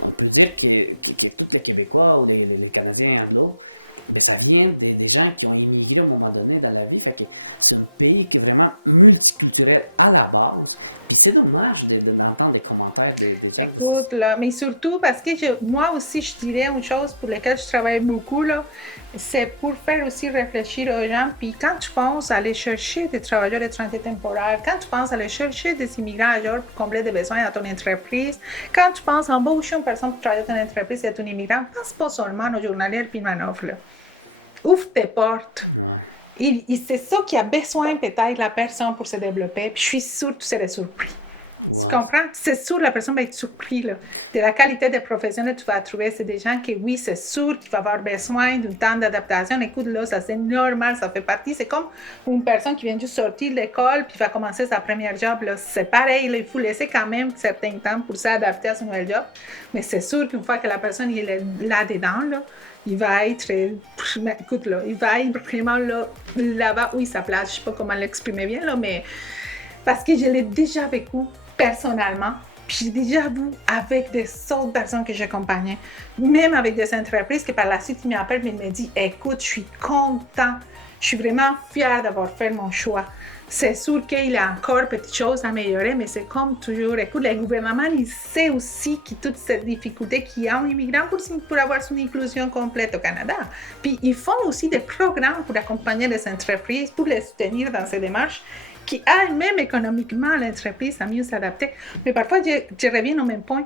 on peut dire que tous les Québécois ou les Canadiens anglo, ben, ça vient des gens qui ont immigré au moment donné dans la vie. Fait que c'est un pays qui est vraiment multiculturel à la base. Puis c'est dommage de l'entendre des commentaires des gens. Écoute, là, mais surtout parce que moi aussi, je dirais une chose pour laquelle je travaille beaucoup, là, c'est pour faire aussi réfléchir aux gens. Puis quand tu penses aller chercher des travailleurs étrangers temporaires, quand tu penses aller chercher des immigrants ailleurs pour combler des besoins dans ton entreprise, quand tu penses embaucher une personne pour travailler dans ton entreprise et être un immigrant, pense pas seulement aux journaliers puis manœuvres, là. Ouvre tes portes. C'est ça qui a besoin peut-être la personne pour se développer. Puis je suis sûre que tu serais surpris. Tu comprends? C'est sûr que la personne va être surprise là, de la qualité des professionnels que tu vas trouver. C'est des gens qui, oui, c'est sûr qu'il va avoir besoin d'un temps d'adaptation. Écoute, là, ça c'est normal, ça fait partie. C'est comme une personne qui vient juste sortir de l'école puis va commencer sa première job. Là. C'est pareil, là, il faut laisser quand même certain temps pour s'adapter à son nouvel job. Mais c'est sûr qu'une fois que la personne il est là-dedans, là, il va être, écoute là, il va être vraiment là-bas où il sa place. Je sais pas comment l'exprimer bien là, mais parce que je l'ai déjà vécu personnellement, puis j'ai déjà vu avec des autres personnes que j'accompagnais, même avec des entreprises qui par la suite ils m'appellent et me disent, écoute, je suis content, je suis vraiment fière d'avoir fait mon choix. C'est sûr qu'il y a encore petites choses à améliorer, mais c'est comme toujours. Écoute, le gouvernement, il sait aussi que toutes ces difficultés qu'il y a en immigrant pour avoir son inclusion complète au Canada. Puis, ils font aussi des programmes pour accompagner les entreprises, pour les soutenir dans ces démarches, qui aident même économiquement l'entreprise à mieux s'adapter. Mais parfois, je reviens au même point,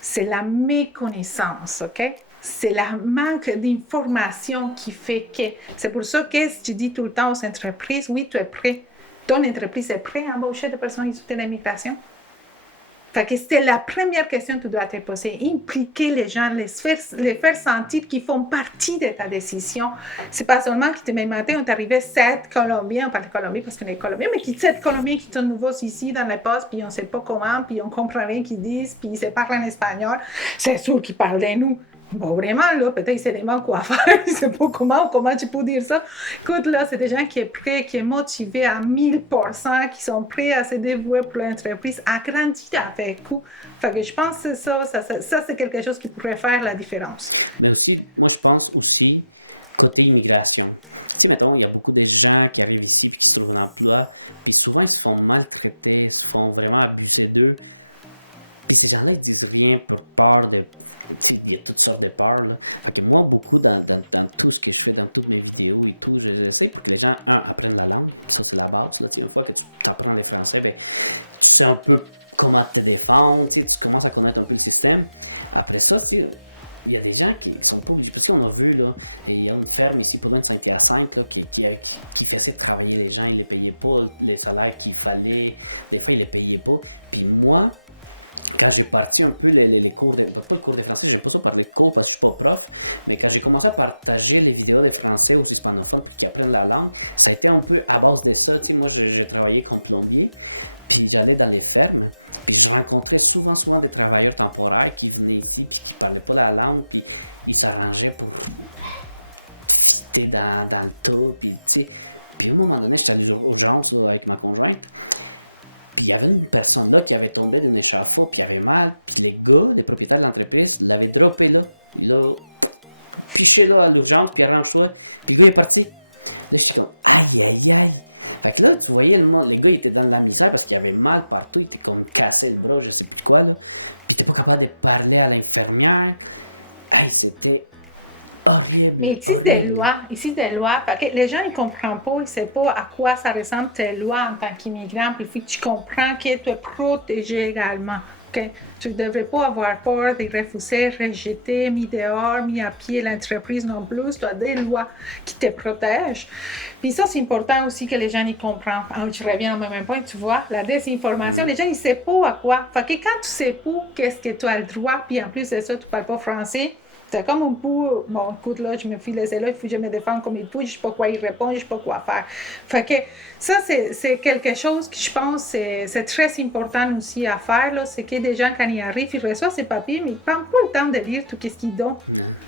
c'est la méconnaissance, OK? C'est le manque d'information qui fait que... C'est pour ça que je dis tout le temps aux entreprises, oui, tu es prêt. Ton entreprise est prête à embaucher des personnes issues de l'immigration? Fait que c'est la première question que tu dois te poser. Impliquer les gens, les faire sentir qu'ils font partie de ta décision. C'est pas seulement que demain matin, on est arrivé 7 Colombiens, on parle de Colombie parce qu'on est Colombiens, mais 7 Colombiens qui sont nouveaux ici dans les postes, puis on ne sait pas comment, puis on ne comprend rien qu'ils disent, puis ils se parlent en espagnol. C'est sûr qu'ils parlent de nous. bon, vraiment, là, peut-être il sait vraiment quoi faire, je sais pas comment tu peux dire ça. Écoute, là, c'est des gens qui sont prêts, qui sont motivés à 1000%, qui sont prêts à se dévouer pour l'entreprise, à grandir avec vous. Fait que je pense que ça c'est quelque chose qui pourrait faire la différence. Mais aussi, moi, je pense aussi, côté immigration. Tu sais, mettons, il y a beaucoup de gens qui arrivent ici et qui trouvent un emploi, et souvent, ils se font maltraiter, ils se font vraiment abuser d'eux. Et ces gens-là, ils disent rien pour peur de. Il y a toutes sortes de peurs. Là. Donc, moi, beaucoup dans tout ce que je fais, dans toutes mes vidéos et tout, je sais que les gens, apprennent la langue. Ça, c'est la base. Là. Une fois que tu apprends le français, ben, tu sais un peu comment te défendre, tu commences à connaître un peu le système. Après ça, il y a des gens qui sont pas obligés. Tout on a vu, là, il y a une ferme ici pour nous de Saint-Hyacinthe qui faisait travailler les gens, ils ne les payaient pas les salaires qu'il fallait, des fois ils ne les payaient pas. Puis moi, quand j'ai parti un peu les cours, pas de cours de français, j'ai pas ça par les cours parce que je suis pas prof, mais quand j'ai commencé à partager des vidéos de français aux hispanophones qui apprennent la langue, c'était un peu à base de ça. Tu sais, moi, j'ai travaillé comme plombier, puis j'allais dans les fermes, puis je rencontrais souvent des travailleurs temporaires qui venaient ici, qui ne parlaient pas la langue, puis ils s'arrangeaient pour fitter dans le tout, puis tu sais. Puis à un moment donné, j'étais allé aux gens avec ma conjointe. Puis il y avait une personne là qui avait tombé d'un échafaud, puis il avait mal. Puis les gars, les propriétaires d'entreprise, l'avaient droppé là. Ils l'ont fiché là à l'urgence, puis arrange-toi. Le gars est parti. Là, je suis comme, aïe, aïe, aïe. Fait que là, tu voyais le monde, les gars, ils étaient dans la misère parce qu'il y avait mal partout, ils étaient comme cassés le bras, je sais plus quoi, là. Ils étaient pas capables de parler à l'infirmière. Aïe, c'était horrible. Mais ici des lois, parce que les gens ne comprennent pas, ils ne savent pas à quoi ça ressemble tes lois en tant qu'immigrant, puis il faut que tu comprends que tu es protégé également. Okay? Tu ne devrais pas avoir peur de refuser, rejeter, mis dehors, mis à pied l'entreprise non plus. Tu as des lois qui te protègent. Puis ça, c'est important aussi que les gens y comprennent. Je reviens au même point, tu vois, la désinformation, les gens ne savent pas à quoi. Fait que quand tu ne sais pas qu'est-ce que tu as le droit, puis en plus de ça, tu ne parles pas français, c'est comme un peu, bon, écoute, là, je me file les là, il faut que je me défende comme il faut, je ne sais pas quoi y répondre, je ne sais pas quoi faire. Fait que ça, c'est quelque chose que je pense c'est très important aussi à faire, là, c'est que des gens, quand ils arrivent, ils reçoivent ces papiers, mais ils ne prennent pas le temps de lire tout ce qu'ils donnent.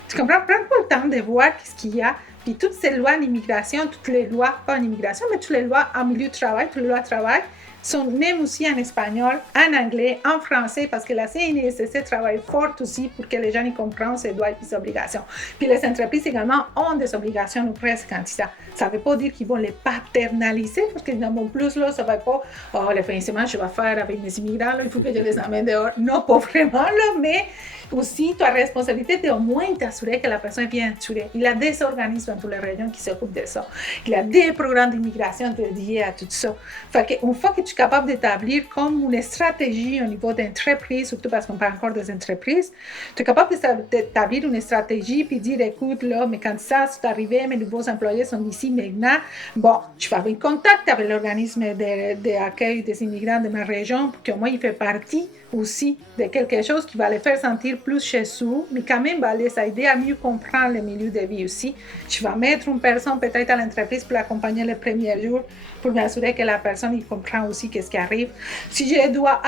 Tu comprends? Ils ne prennent pas le temps de voir ce qu'il y a. Puis toutes ces lois en immigration, toutes les lois, pas en immigration, mais toutes les lois en milieu de travail, toutes les lois de travail, sont même aussi en espagnol, en anglais, en français, parce que la CNSST travaille fort aussi pour que les gens y comprennent ses droits et ses obligations. Puis les entreprises également ont des obligations auprès de ces candidats. Ça ne veut pas dire qu'ils vont les paternaliser, parce que dans mon plus, là, ça ne va pas, oh, le financement, je vais faire avec mes immigrants, là, il faut que je les amène dehors. Non, pas vraiment, là, mais aussi, ta responsabilité est au moins t'assurer que la personne est bien assurée. Il y a des organismes dans toutes les régions qui s'occupent de ça. Il y a des programmes d'immigration dédiés à tout ça. Fait qu'une fois que tu es capable d'établir comme une stratégie au niveau d'entreprise, surtout parce qu'on parle encore des entreprises, tu es capable d'établir une stratégie puis dire, écoute, là, mes candidats sont arrivés, mes nouveaux employés sont ici maintenant. Bon, je vais avoir contact avec l'organisme d'accueil des immigrants de ma région pour qu'au moins il fait partie aussi de quelque chose qui va les faire sentir plus chez eux, mais quand même va les aider à mieux comprendre le milieu de vie aussi. Je vais mettre une personne peut-être à l'entreprise pour l'accompagner les premiers jours, pour m'assurer que la personne il comprend aussi qu'est-ce qui arrive. Si je dois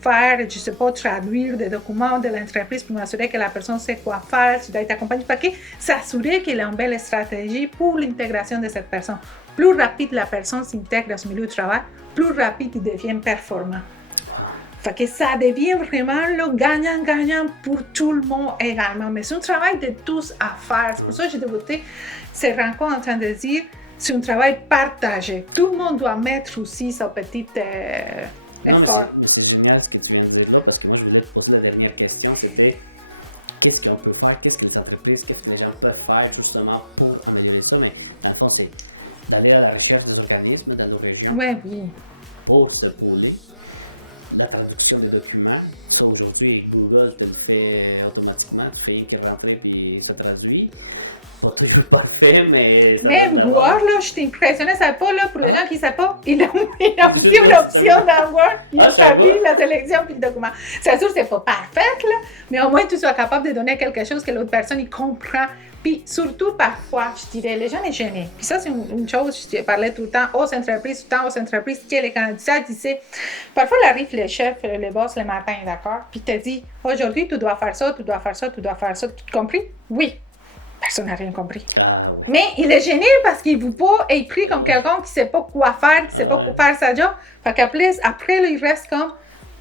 faire, je sais pas, traduire des documents de l'entreprise pour m'assurer que la personne sait quoi faire, je dois être accompagnée, parce que s'assurer qu'il a une belle stratégie pour l'intégration de cette personne. Plus rapide la personne s'intègre dans ce milieu de travail, plus rapide il devient performant. Fait que ça devient vraiment le gagnant-gagnant pour tout le monde également. Mais c'est un travail de tous à faire. C'est pour ça que j'ai débuté ces rencontres en train de dire c'est un travail partagé. Tout le monde doit mettre aussi son petit effort. C'est génial ce que tu viens de dire là, parce que moi je voulais te poser la dernière question, c'était qu'est-ce qu'on peut faire, qu'est-ce que les entreprises, qu'est-ce que les gens peuvent faire justement pour améliorer ça. Mais dans le fond, c'est d'aller à la recherche des organismes dans nos régions pour se poser. La traduction des documents. Ça, aujourd'hui, Google te le fait automatiquement. Tu fais rien que rentrer et ça traduit. Pas toujours parfait, mais... Même Word, là, je t'ai impressionné, ça pas, là, pour les gens qui ne savent pas, il a aussi une option dans Word, il traduit la sélection puis le document. C'est sûr que c'est pas parfait, là, mais au moins tu sois capable de donner quelque chose que l'autre personne, il comprend. Puis surtout, parfois, je dirais, les gens sont gênés. Puis ça, c'est une chose, je parlais tout le temps aux entreprises, que les candidats disaient, parfois, il arrive le chef, le boss le matin, d'accord? Puis il te dit, aujourd'hui, tu dois faire ça, faire ça, tu dois faire ça, tu as compris? Oui. Personne n'a rien compris. Ah, ouais. Mais il est gêné parce qu'il ne veut pas être pris comme quelqu'un qui ne sait pas quoi faire, qui ne sait pas quoi faire sa job. Fait qu'après, là, il reste comme,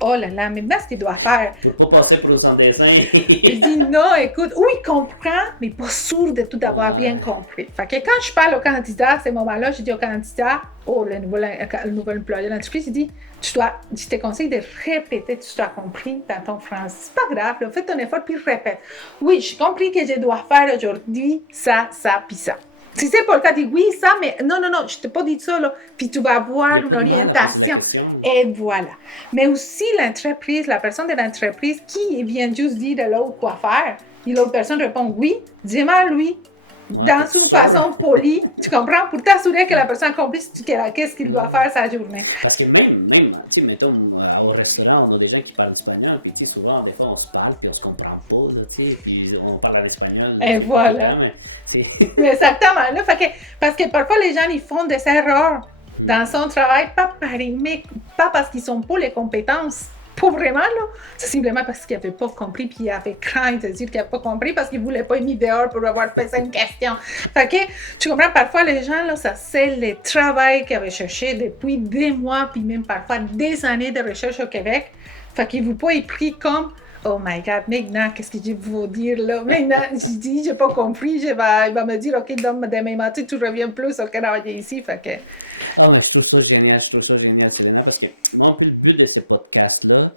oh là là, maintenant, ce qu'il doit faire. Je ne peux pas passer pour le sans dessin. Il dit non, écoute, oui, il comprend, mais pas sûr de tout avoir bien compris. Fait que quand je parle au candidat, à ce moment-là, je dis au candidat, le nouvel employé de l'entreprise, il dit, je te conseille de répéter tout ce que tu as compris dans ton français. C'est pas grave, là, fais ton effort puis répète. Oui, j'ai compris que je dois faire aujourd'hui ça, puis ça. Si c'est pas le cas, dis oui, ça, mais non, je t'ai pas dit ça, là. Puis tu vas avoir une orientation. Et voilà. Mais aussi l'entreprise, la personne de l'entreprise qui vient juste dire de l'autre quoi faire, et l'autre personne répond oui, dis-moi lui, dans une façon polie, tu comprends, pour t'assurer que la personne accomplisse qu'est-ce qu'il doit faire sa journée. Parce que même tu sais, mettons, au restaurant, on a des gens qui parlent espagnol, puis tu sais, souvent, des fois, on se parle, puis on se comprend pas, là, tu sais, puis on parle en espagnol. Et voilà. Exactement, là, parce que parfois, les gens, ils font des erreurs dans son travail, pas parce qu'ils n'ont pas les compétences. Pas vraiment, là. C'est simplement parce qu'il n'avait pas compris, puis il avait crainte de dire qu'il n'avait pas compris, parce qu'il ne voulait pas être mis dehors pour avoir fait ça une question. Fait que, tu comprends, parfois, les gens, là, ça, c'est le travail qu'ils avaient cherché depuis des mois, puis même parfois des années de recherche au Québec. Fait qu'ils ne vont pas être pris comme, oh my God, maintenant, qu'est-ce que je vais vous dire, là? Maintenant, je dis, je n'ai pas compris, il va me dire, OK, demain matin, tu reviens plus au Canada ici, fait que... Ah, mais je trouve ça génial, Selena, parce que moi, le but de ces podcasts-là,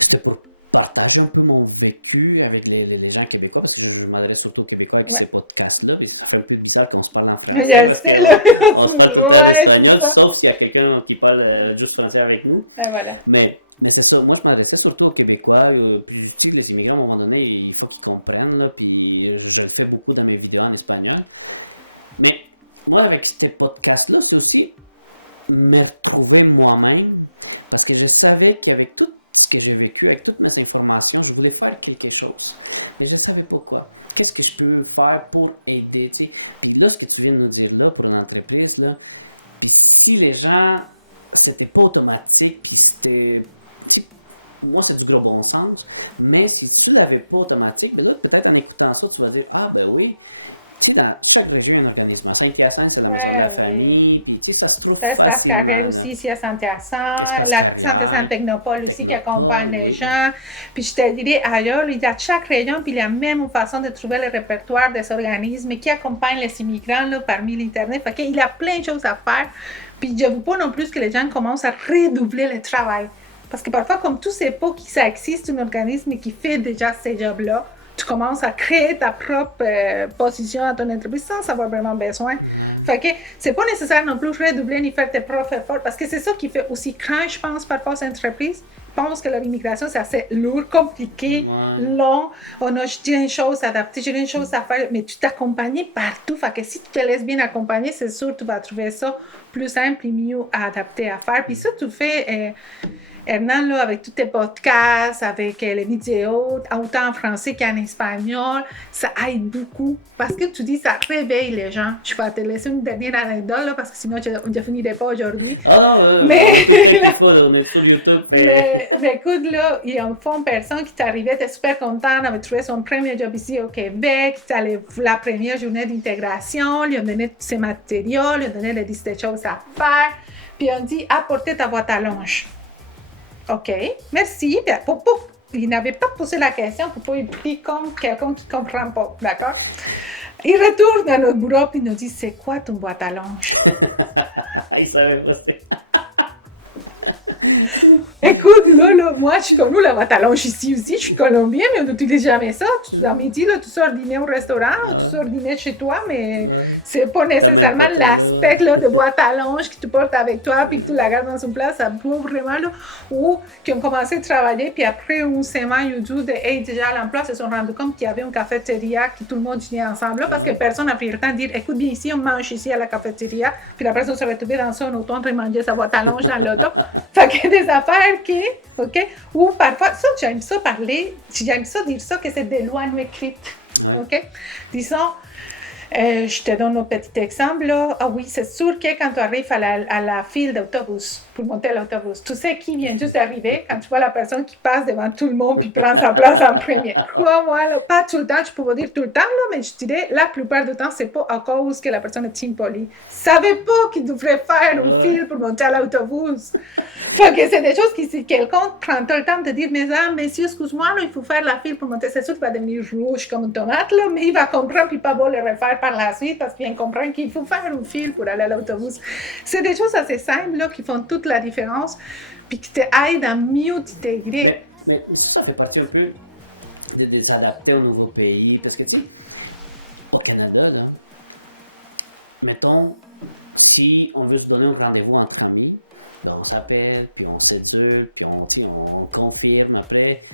c'était pour partager un peu mon vécu avec les gens québécois, parce que je m'adresse surtout aux Québécois avec ces podcasts-là, mais ça fait un peu bizarre qu'on se parle en français. Je sais, là! On se parle en espagnol, sauf s'il y a quelqu'un qui parle juste français avec nous. Et voilà. Mais c'est ça, moi, je m'adressais surtout aux Québécois, puis tu sais, les immigrants, à un moment donné, il faut qu'ils comprennent, là, puis je le fais beaucoup dans mes vidéos en espagnol. Mais moi, avec ces podcasts-là, c'est aussi me retrouver moi-même, parce que je savais qu'avec tout ce que j'ai vécu, avec toutes mes informations, je voulais faire quelque chose. Mais je ne savais pas quoi. Qu'est-ce que je peux faire pour aider, tu sais. Puis là, ce que tu viens de nous dire là, pour l'entreprise, là, puis si les gens, c'était pas automatique, moi, c'est du gros bon sens, mais si tu ne l'avais pas automatique, mais là, peut-être en écoutant ça, tu vas dire, ah ben oui, dans chaque région, il y a un organisme. À Saint-Hyacinthe, c'est dans la famille. Puis, tu sais, ça se trouve. Ça se passe carré aussi ici à Saint-Hyacinthe. La Saint-Hyacinthe Technopole aussi qui accompagne les gens. Puis, je te dirais ailleurs, il y a chaque région, puis il y a même une façon de trouver le répertoire des organismes qui accompagnent les immigrants là, parmi l'Internet. Fait qu'il y a plein de choses à faire. Puis, je ne veux pas non plus que les gens commencent à redoubler le travail. Parce que parfois, comme tu ne sais pas qu'il existe un organisme qui fait déjà ces jobs-là, tu commences à créer ta propre position à ton entreprise sans avoir vraiment besoin. Fait que c'est pas nécessaire non plus redoubler ni faire tes propres efforts parce que c'est ça qui fait aussi craindre, je pense, parfois ces entreprises. Ils pensent que l'immigration, c'est assez lourd, compliqué, long. Oh non, je dis une chose à adapter, j'ai une chose à faire, mais tu t'accompagnes partout. Fait que si tu te laisses bien accompagner, c'est sûr que tu vas trouver ça plus simple et mieux à adapter à faire. Puis ça, tu fais... Hernan, là, avec tous tes podcasts, avec les vidéos, autant en français qu'en espagnol, ça aide beaucoup. Parce que tu dis, ça réveille les gens. Je vais te laisser une dernière anecdote, là, parce que sinon, je ne finirai pas aujourd'hui. Mais on est sur YouTube. Mais écoute, là, il y a un fond personne qui t'arrivait, était super content, avait trouvé son premier job ici au Québec, c'était la première journée d'intégration, lui ont donné tous ses matériaux, lui ont donné les listes de choses à faire, puis on dit, apportez ta boîte à lunch. OK, merci. Il n'avait pas posé la question pour pas être pris comme quelqu'un qui ne comprend pas, d'accord? Il retourne dans notre bureau et nous dit, c'est quoi ton boîte à lunch? Il savait pas. Écoute, là, moi, je connais la boîte à lunch ici aussi, je suis colombienne, mais on n'utilise jamais ça. À midi, là, tu sors dîner au restaurant, tu sors dîner chez toi, mais c'est pas nécessairement l'aspect là, de boîte à lunch que tu portes avec toi puis que tu la gardes dans une place, ça prouve vraiment, là, ou qui ont commencé à travailler, puis après une semaine ou deux déjà à l'emploi, se sont rendus compte qu'il y avait une cafétéria que tout le monde dînait ensemble, là, parce que personne n'a pris le temps de dire, écoute bien ici, on mange ici à la cafétéria, puis la personne se retrouvait dans son auto en train de manger sa boîte à lunch dans l'auto. Fait que des affaires qui, OK, ou parfois, ça, j'aime ça parler, j'aime ça dire ça, que c'est des lois non écrites, OK? Disons, je te donne un petit exemple, là. Ah oui, c'est sûr que quand tu arrives à la file d'autobus pour monter l'autobus. Tu sais qui vient juste d'arriver quand tu vois la personne qui passe devant tout le monde puis prend sa place en premier. Crois-moi, là, pas tout le temps, je peux vous dire tout le temps, là, mais je dirais la plupart du temps, c'est pas à cause que la personne est impolie. Ils savaient pas qu'ils devraient faire un fil pour monter à l'autobus. Fait que c'est des choses qui, si quelqu'un prend tout le temps de dire, mesdames, messieurs, excuse-moi, là, il faut faire la file pour monter, c'est sûr qu'il va devenir rouge comme une tomate, là, mais il va comprendre puis pas beau le refaire par la suite parce qu'il vient comprendre qu'il faut faire un fil pour aller à l'autobus. C'est des choses assez simples là, qui font toute la différence puis qui t'aident à mieux t'intégrer. Mais ça fait partie un peu de s'adapter au nouveau pays. Parce que, tu sais, au Canada, là, mettons, si on veut se donner un rendez-vous entre amis, ben on s'appelle, puis on s'étudie, puis on confirme après.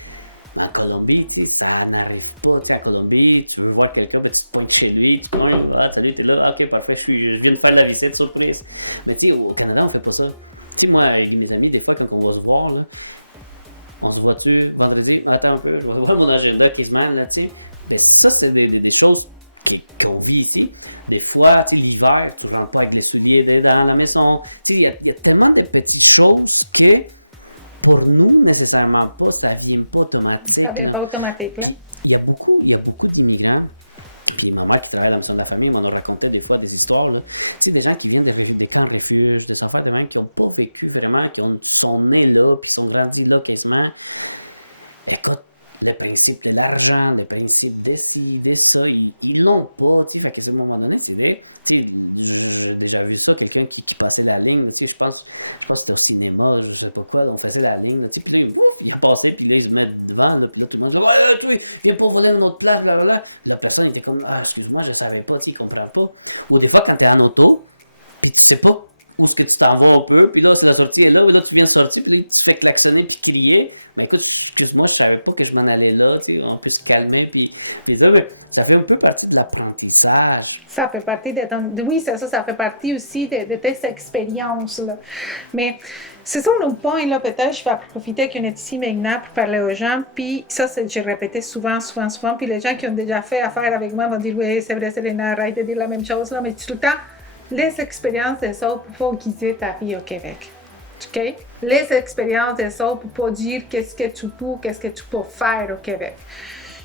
En Colombie, ça n'arrive pas. En Colombie, tu veux voir quelqu'un, ben, tu te pointes chez lui, tu dis ah, salut, t'es là, ok, parfait, je viens de faire la visite surprise. Mais tu sais, au Canada, on fait pas ça. Tu sais, moi, avec mes amis, des fois, quand on va se voir, là, on se voit-tu vendredi, attends un peu, je vais voir mon agenda qui se mêle, là, tu sais. Mais ça, c'est des choses qu'on vit ici. Des fois, tu sais, l'hiver, tu ne rentres pas avec les souliers dans la maison. Tu sais, il y a tellement de petites choses que, pour nous, nécessairement pas, ça ne vient pas automatique. Ça ne vient pas automatique, là. Il y a beaucoup d'immigrants, puis ma mère qui travaille dans le centre de la famille, m'en a raconté des fois des histoires. C'est des gens qui viennent des camps de refuge, des enfants de même qui n'ont pas vécu vraiment, qui sont nés là, qui sont grandis là quasiment. Écoute, le principe de l'argent, le principe de ci, de ça, ils l'ont pas, tu sais, fait qu'à un moment donné, c'est vrai, tu sais, j'ai déjà vu ça, quelqu'un qui passait la ligne, tu sais, je pense que c'était au cinéma, je sais pas quoi, on faisait la ligne, tu sais, puis là, il passait, puis là, il se met devant, là, puis là, tout le monde dit, ouais, il a pas volé notre place, blablabla. La personne était comme, ah, excuse-moi, je savais pas, s'il comprend pas. Ou des fois, quand t'es en auto, et tu sais pas où est-ce que tu t'en vas un peu, puis là, la sortie est là, puis là, tu viens de sortir, puis là, tu fais klaxonner puis crier. Mais écoute, excuse-moi, je savais pas que je m'en allais là, on peut se calmer, puis là, ça fait un peu partie de l'apprentissage. Ça fait partie de ton... Oui, c'est ça, ça fait partie aussi de tes expériences, là. Mais c'est ça le point, là, peut-être, je vais profiter qu'on est ici maintenant pour parler aux gens, puis ça, j'ai répété souvent, puis les gens qui ont déjà fait affaire avec moi vont dire, oui, c'est vrai, Selena, arrête de dire la même chose, là, mais tout le temps, les expériences des autres pour pas guider ta vie au Québec. OK? Les expériences des autres pour pas dire qu'est-ce que tu peux, qu'est-ce que tu peux faire au Québec.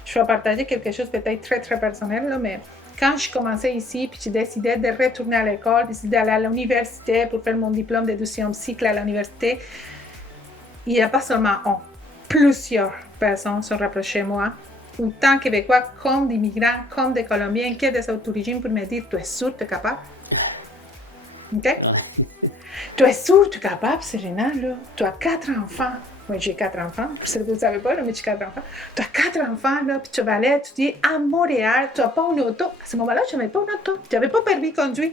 Je vais partager quelque chose peut-être très, très personnel, là, mais quand je commençais ici, puis j'ai décidé de retourner à l'école, décidé d'aller à l'université pour faire mon diplôme de 12e cycle à l'université, il n'y a pas seulement plusieurs personnes se sont rapprochées de moi, autant Québécois comme d'immigrants, comme des Colombiens, que des autres origines pour me dire, tu es sûr, tu es capable? OK? Tu es sûr, tu es capable, Serena, là? Tu as 4 enfants. Moi, j'ai 4 enfants. Pour ceux que vous ne savez pas, là, mais j'ai 4 enfants. Tu as 4 enfants, là, puis tu vas aller étudier à Montréal. Tu n'as pas une auto. À ce moment-là, je n'avais pas une auto. Tu n'avais pas permis de conduire.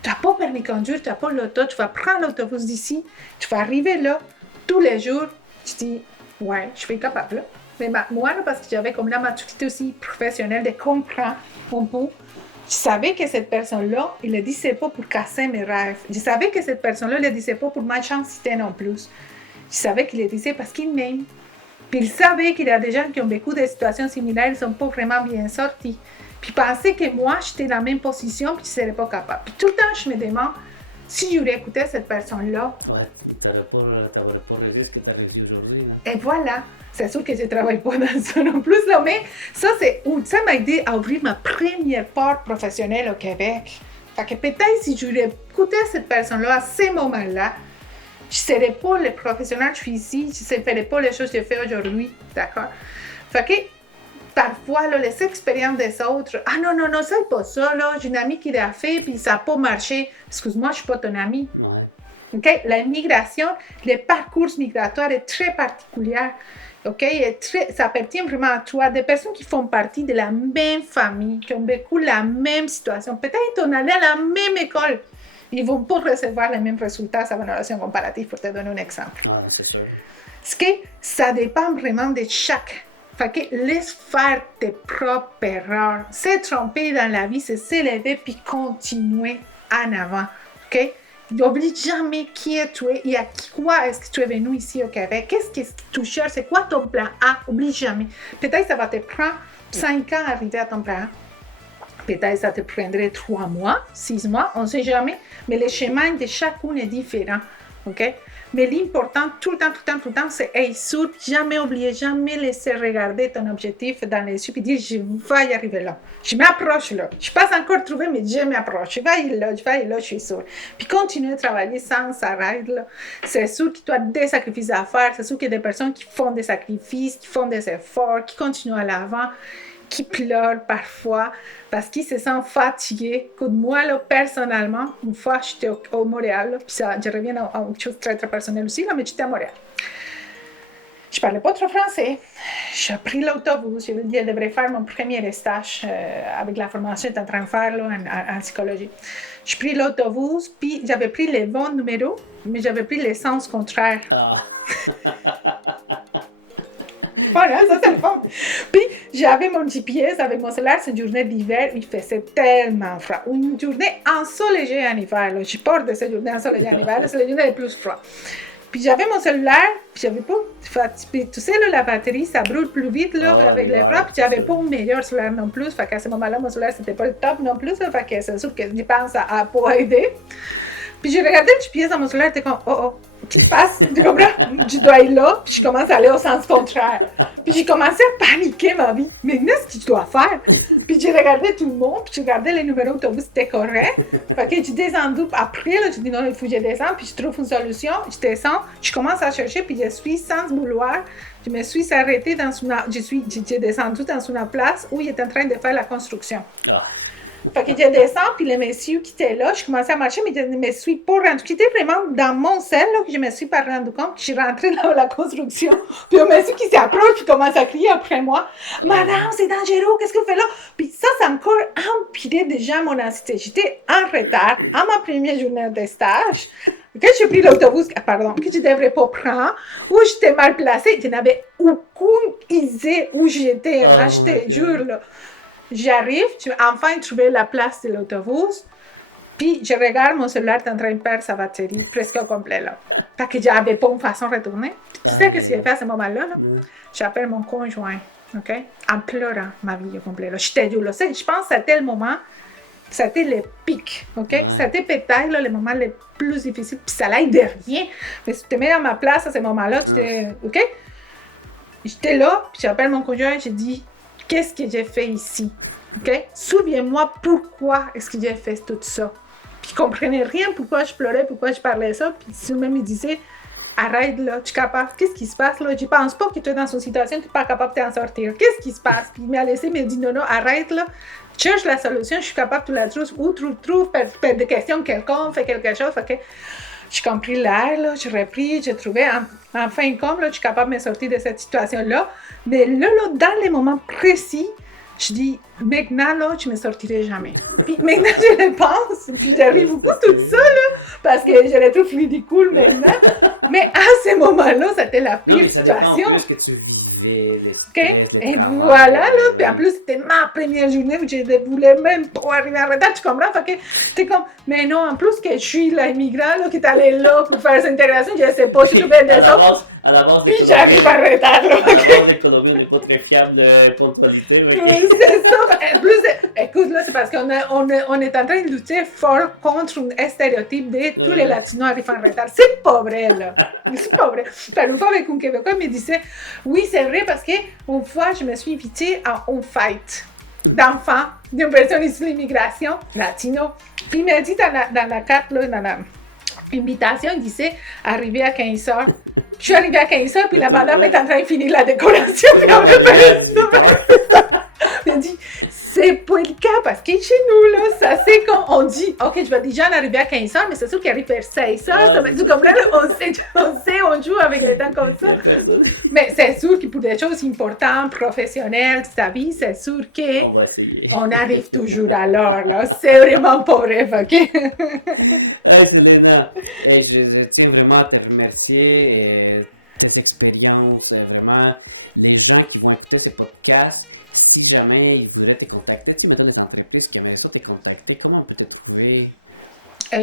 Tu n'as pas permis de conduire, tu n'as pas l'auto. Tu vas prendre l'autobus d'ici. Tu vas arriver là, tous les jours. Tu dis, ouais, je suis capable, là. Mais moi, là, parce que j'avais comme la maturité aussi professionnelle de comprendre un peu. Je savais que cette personne-là, il ne le disait pas pour casser mes rêves. Je savais que cette personne-là ne le disait pas pour m'enchanter non plus. Je savais qu'il le disait parce qu'il m'aime. Puis il savait qu'il y a des gens qui ont vécu des situations similaires, ils ne sont pas vraiment bien sortis. Puis il pensait que moi, j'étais dans la même position, puis je ne serais pas capable. Puis tout le temps, je me demande si j'aurais écouté cette personne-là. Ouais, tu n'aurais pas réussi ce que tu as réussi aujourd'hui. Et voilà. C'est sûr que je ne travaille pas dans ça non plus, là, mais ça m'a aidé à ouvrir ma première porte professionnelle au Québec. Fait que peut-être si j'aurais écouté cette personne-là à ce moment-là, je ne serais pas le professionnel que je suis ici, je ne ferais pas les choses que je fais aujourd'hui, d'accord? Fait que parfois, là, les expériences des autres, ah non, c'est pas ça, là, j'ai une amie qui l'a fait, puis ça n'a pas marché. Excuse-moi, je ne suis pas ton amie. Ouais. OK? La migration, le parcours migratoire est très particulier. OK? Ça appartient vraiment à toi, des personnes qui font partie de la même famille, qui ont vécu la même situation. Peut-être on allait à la même école. Ils ne vont pas recevoir les mêmes résultats à l'évaluation comparative, pour te donner un exemple. Ouais, c'est sûr. Ce que ça dépend vraiment de chaque. Fait que laisse faire tes propres erreurs. Se tromper dans la vie, c'est s'élever puis continuer en avant. OK? N'oublie jamais qui tu es et à quoi est-ce que tu es venu ici au Québec. Qu'est-ce que tu cherches? C'est quoi ton plan A? Oublie jamais. Peut-être ça va te prendre 5 ans à arriver à ton plan A. Peut-être ça te prendrait 3 mois, 6 mois, on ne sait jamais. Mais le chemin de chacun est différent. OK? Mais l'important, tout le temps, c'est être sûr, jamais oublier, jamais laisser regarder ton objectif dans les yeux et dire, je vais y arriver là. Je m'approche là. Je ne suis pas encore trouvé, mais je m'approche. Je vais y aller là, je suis sûre. Puis continuer à travailler sans arrêt. Là. C'est sûr qu'il y a des sacrifices à faire. C'est sûr qu'il y a des personnes qui font des sacrifices, qui font des efforts, qui continuent à l'avant, qui pleurent parfois parce qu'ils se sentent fatigués. Écoute, moi, là, personnellement, une fois, j'étais au Montréal, là, puis ça, je reviens à une chose très, très personnelle aussi, là, mais j'étais à Montréal. Je parlais pas trop français. J'ai pris l'autobus. Je me dit, je devrais faire mon premier stage avec la formation que j'étais en train de faire là, en psychologie. J'ai pris l'autobus, puis j'avais pris les bons numéros, mais j'avais pris les sens contraires. Voilà, ça c'est le fun. Puis j'avais mon GPS avec mon cellulaire, c'est une journée d'hiver, il faisait tellement froid. Une journée ensoleillée en hiver, là. Je pars de cette journée ensoleillée en hiver, c'est la journée la plus froide. Puis j'avais mon cellulaire, puis j'avais pas. Tu sais, là, la batterie, ça brûle plus vite là, avec les froids, puis j'avais pas un meilleur cellulaire non plus. Fait qu'à ce moment-là, mon cellulaire, c'était pas le top non plus. Là, fait que c'est sûr que je pense à pas aider. Puis j'ai regardé le GPS dans mon cellulaire, j'étais comme, oh, qu'est-ce qui se passe? Tu comprends? Je dois aller là, puis je commence à aller au sens contraire. Puis j'ai commencé à paniquer ma vie. Mais qu'est-ce que je dois faire? Puis j'ai regardé tout le monde, puis j'ai regardé les numéros d'autobus, c'était correct. Fait que je descends après, là, je dis non, il faut que je descende, puis je trouve une solution. Je descends, je commence à chercher, puis je suis sans boulevard. Je me suis arrêtée dans j'ai descendu dans une place où il est en train de faire la construction. Fait que je descends, puis le monsieur qui était là, je commençais à marcher, mais je ne me suis pas rendu. C'était vraiment dans mon sel là, que je me suis pas rendu compte que je suis rentrée dans la construction. Puis un monsieur qui s'approche, puis commence à crier après moi. Madame, c'est dangereux, qu'est-ce que vous faites là? Puis ça a encore empiré déjà mon anxiété. J'étais en retard à ma première journée de stage. Quand j'ai pris l'autobus, que je ne devrais pas prendre, où j'étais mal placée, je n'avais aucune idée où j'étais. Je te jure, là. J'arrive, enfin trouver la place de l'autobus, puis je regarde mon cellulaire en train de perdre sa batterie presque au complet là. Parce que j'avais pas une façon de retourner. Puis tu sais ce que j'ai fait à ce moment-là? Là? J'appelle mon conjoint, ok? En pleurant ma vie au complet. Là. J'étais là. Je pense que c'était le moment, c'était le pic, ok? C'était peut-être là, le moment le plus difficile, puis ça l'aide de rien. Mais si tu te mets à ma place à ce moment-là, ok? J'étais là, puis j'appelle mon conjoint, j'ai dit, qu'est-ce que j'ai fait ici? Okay? Souviens-moi pourquoi est-ce que j'ai fait tout ça. Puis je comprenais rien pourquoi je pleurais, pourquoi je parlais ça. Puis même il disait, arrête là, tu es capable. Qu'est-ce qui se passe là? Je pense pas que tu es dans une situation, tu n'es pas capable de t'en sortir. Qu'est-ce qui se passe? Puis il m'a laissé, il m'a dit, non, arrête là. Cherche la solution, je suis capable de la trouver. Ou trouve par des questions quelconque, fais quelque chose. Okay? J'ai compris l'air, là, j'ai repris, j'ai trouvé, en fin de compte, là, je suis capable de me sortir de cette situation-là. Mais là, dans les moments précis, je dis, maintenant, là, je ne me sortirai jamais. Puis maintenant, je le pense, puis j'arrive beaucoup toute ça, là, parce que je le trouve ridicule maintenant. Mais à ce moment-là, c'était la pire situation. Okay. Et voilà, là, puis en plus, c'était ma première journée où je ne voulais même pas arriver en retard, tu comprends? Fait que j'étais comme, mais non, en plus que je suis l'immigrant là, qui est allé là pour faire cette intégration, je ne sais pas si je pouvais descendre. Puis j'arrive en retard, là. À la base d'économie, on n'est pas très fiable de comptabilité. Oui, c'est ça. En plus, écoute, là, c'est parce qu'on est en train de lutter fort contre un stéréotype de tous les Latinos arrivent en retard. C'est pas vrai, là. C'est pas vrai. Enfin, une fois, avec un Québécois, il me disait, oui, c'est vrai, parce qu'une fois, je me suis invitée à une fête d'enfants d'une personne issue de l'immigration, latino. Puis il m'a dit dans la carte, là, dans l'invitation, il disait arriver à 15h. Je suis arrivée à 15h, puis la madame est en train de finir la décoration. Puis on me fait ça. Il dit, c'est pas le cas, parce que chez nous, là, ça c'est quand on dit, OK, je vais déjà en arriver à 15h, mais c'est sûr qu'il arrive vers 16h. Tu comprends? On joue avec le temps comme ça. Mais c'est sûr que pour des choses importantes, professionnelles de ta vie, c'est sûr qu'on arrive toujours à l'heure, là. C'est vraiment pas vrai, OK? Selena, je tiens vraiment à te remercier de cette expérience. Vraiment, les gens qui vont écouter ce podcast, si jamais ils pourraient te contacter, si maintenant des entreprises qui aimeraient ça te contacter, comment on peut te trouver?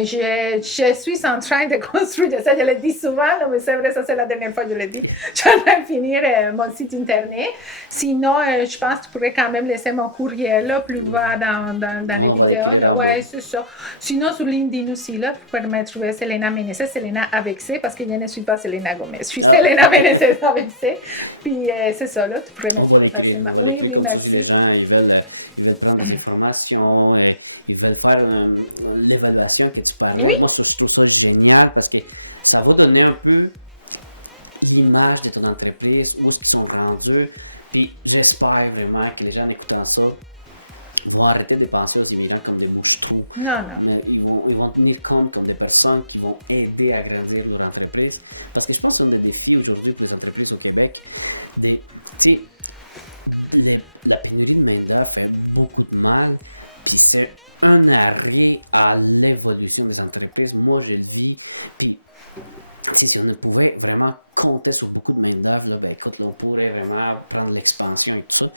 Je suis en train de construire, ça je le dis souvent, là, mais c'est vrai, ça c'est la dernière fois que je l'ai dit. Je suis en train de finir mon site internet. Sinon, je pense que tu pourrais quand même laisser mon courriel là, plus bas dans les vidéos. Là. Ouais, c'est ça. Sinon, sur LinkedIn aussi, là, tu peux me trouver Selena Meneses, Selena avec C, parce que je ne suis pas Selena Gomez. Je suis Selena Meneses avec C. Puis c'est ça, là, tu pourrais me trouver facilement. Oui, oui, merci. Les gens, ils veulent prendre des formations, ils veulent faire l'évaluation que tu parlais. Oui. Moi, je trouve ça génial parce que ça va donner un peu l'image de ton entreprise, où ils sont rendus. Puis j'espère vraiment que les gens écoutant ça vont arrêter de penser aux immigrants comme des mouches-trous. Non, non. Ils vont tenir compte comme des personnes qui vont aider à grandir leur entreprise. Parce que je pense que c'est un des défis aujourd'hui pour les entreprises au Québec. La pénurie de main-d'œuvre fait beaucoup de mal, puis c'est un arrêt à l'évolution des entreprises. Moi, je dis, puis si on ne pourrait vraiment compter sur beaucoup de main-d'œuvre, ben, écoute, on pourrait vraiment prendre l'expansion et tout ça.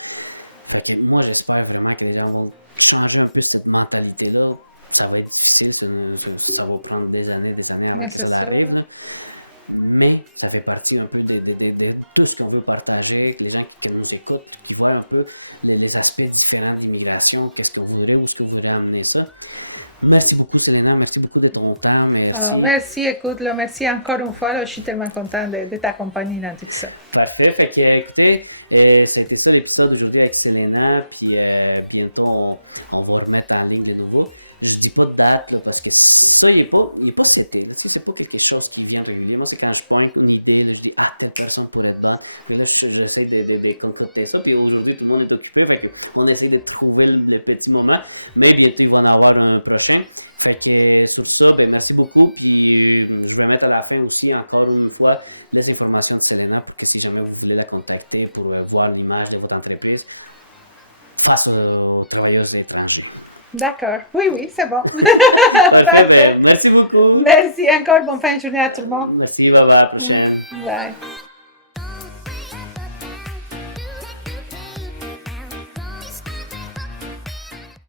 Fait que moi, j'espère vraiment que les gens vont changer un peu cette mentalité-là. Ça va être difficile, ça va prendre des années à c'est ça. Mais ça fait partie un peu de tout ce qu'on veut partager, que les gens qui nous écoutent, qui voient un peu les aspects différents de l'immigration, qu'est-ce qu'on voudrait, où est-ce que vous voudrez amener ça. Merci beaucoup, Selena, merci beaucoup de ton temps. Merci, écoute, là, merci encore une fois, là, je suis tellement contente de t'accompagner dans tout ça. Parfait, fait que, écoutez, c'était ça l'épisode d'aujourd'hui avec Selena, puis bientôt on va remettre en ligne de nouveau. Je dis pas de date, là, parce que ça, il n'est pas cet été. C'est pas quelque chose qui vient régulièrement. C'est quand je pointe une idée, je dis, telle personne pourrait être bonne. Mais là, j'essaie de concocter ça. Puis aujourd'hui, tout le monde est occupé. Fait on essaie de trouver le petit moment. Mais bientôt, il va en avoir un prochain. Fait que sur ça, ben, merci beaucoup. Puis je vais mettre à la fin aussi, encore une fois, les informations de Selena pour que si jamais vous voulez la contacter pour voir l'image de votre entreprise, face aux travailleurs étrangers. D'accord. Oui, oui, c'est bon. Parfait. Merci beaucoup. Merci encore. Bonne fin de journée à tout le monde. Merci. Bye bye. À la prochaine. Bye.